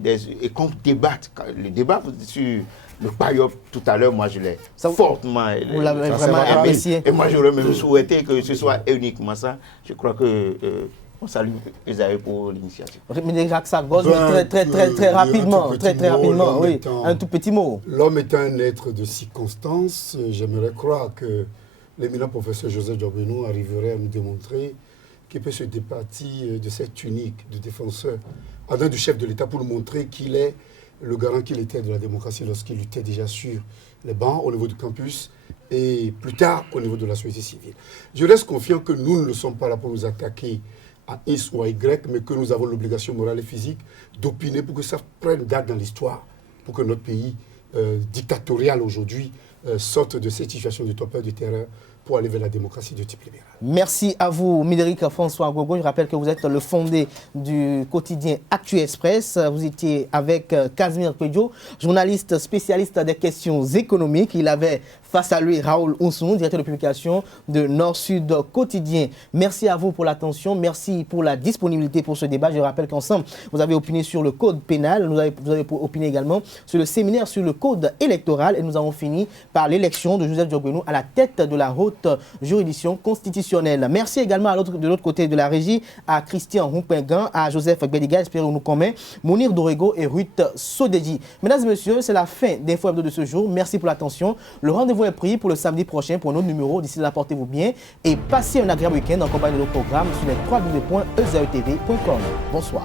qu'on débatte. Le débat sur le PAYOP tout à l'heure, moi je l'ai fortement vous l'avez vraiment apprécié. Et moi j'aurais même souhaité que ce soit uniquement ça. Je crois que on salue Esaïe pour l'initiative. Mais Jacques Sargos, très rapidement, oui, un tout petit mot. L'homme est un être de circonstances. J'aimerais croire que l'éminent professeur Joseph Djogbenou arriverait à nous démontrer qui peut se départir de cette tunique de défenseur en d'un du chef de l'État pour nous montrer qu'il est le garant qu'il était de la démocratie lorsqu'il luttait déjà sur les bancs au niveau du campus et plus tard au niveau de la société civile. Je reste confiant que nous ne sommes pas là pour nous attaquer à X ou à Y, mais que nous avons l'obligation morale et physique d'opiner pour que ça prenne date dans l'histoire, pour que notre pays dictatorial aujourd'hui sorte de cette situation de torpeur de terreur pour aller vers la démocratie de type libéral. Merci à vous, Médéric François Gogo. Je rappelle que vous êtes le fondé du quotidien Actu Express. Vous étiez avec Casimir Pedjo, journaliste spécialiste des questions économiques. Il avait face à lui Raoul Ounsoun, directeur de publication de Nord-Sud Quotidien. Merci à vous pour l'attention. Merci pour la disponibilité pour ce débat. Je rappelle qu'ensemble, vous avez opiné sur le code pénal. Vous avez opiné également sur le séminaire sur le code électoral. Et nous avons fini par l'élection de Joseph Djogbenou à la tête de la haute juridiction constitutionnelle. Merci également de l'autre côté de la régie à Christian Rumpingan, à Joseph Bédiga, espérons nous commet, Mounir Dorego et Ruth Sodeji. Mesdames et messieurs, c'est la fin d'Info Hebdo de ce jour. Merci pour l'attention. Le rendez-vous est pris pour le samedi prochain pour un autre numéro. D'ici là, portez-vous bien et passez un agréable week-end en compagnie de nos programmes sur les www.ezaetv.com. Bonsoir.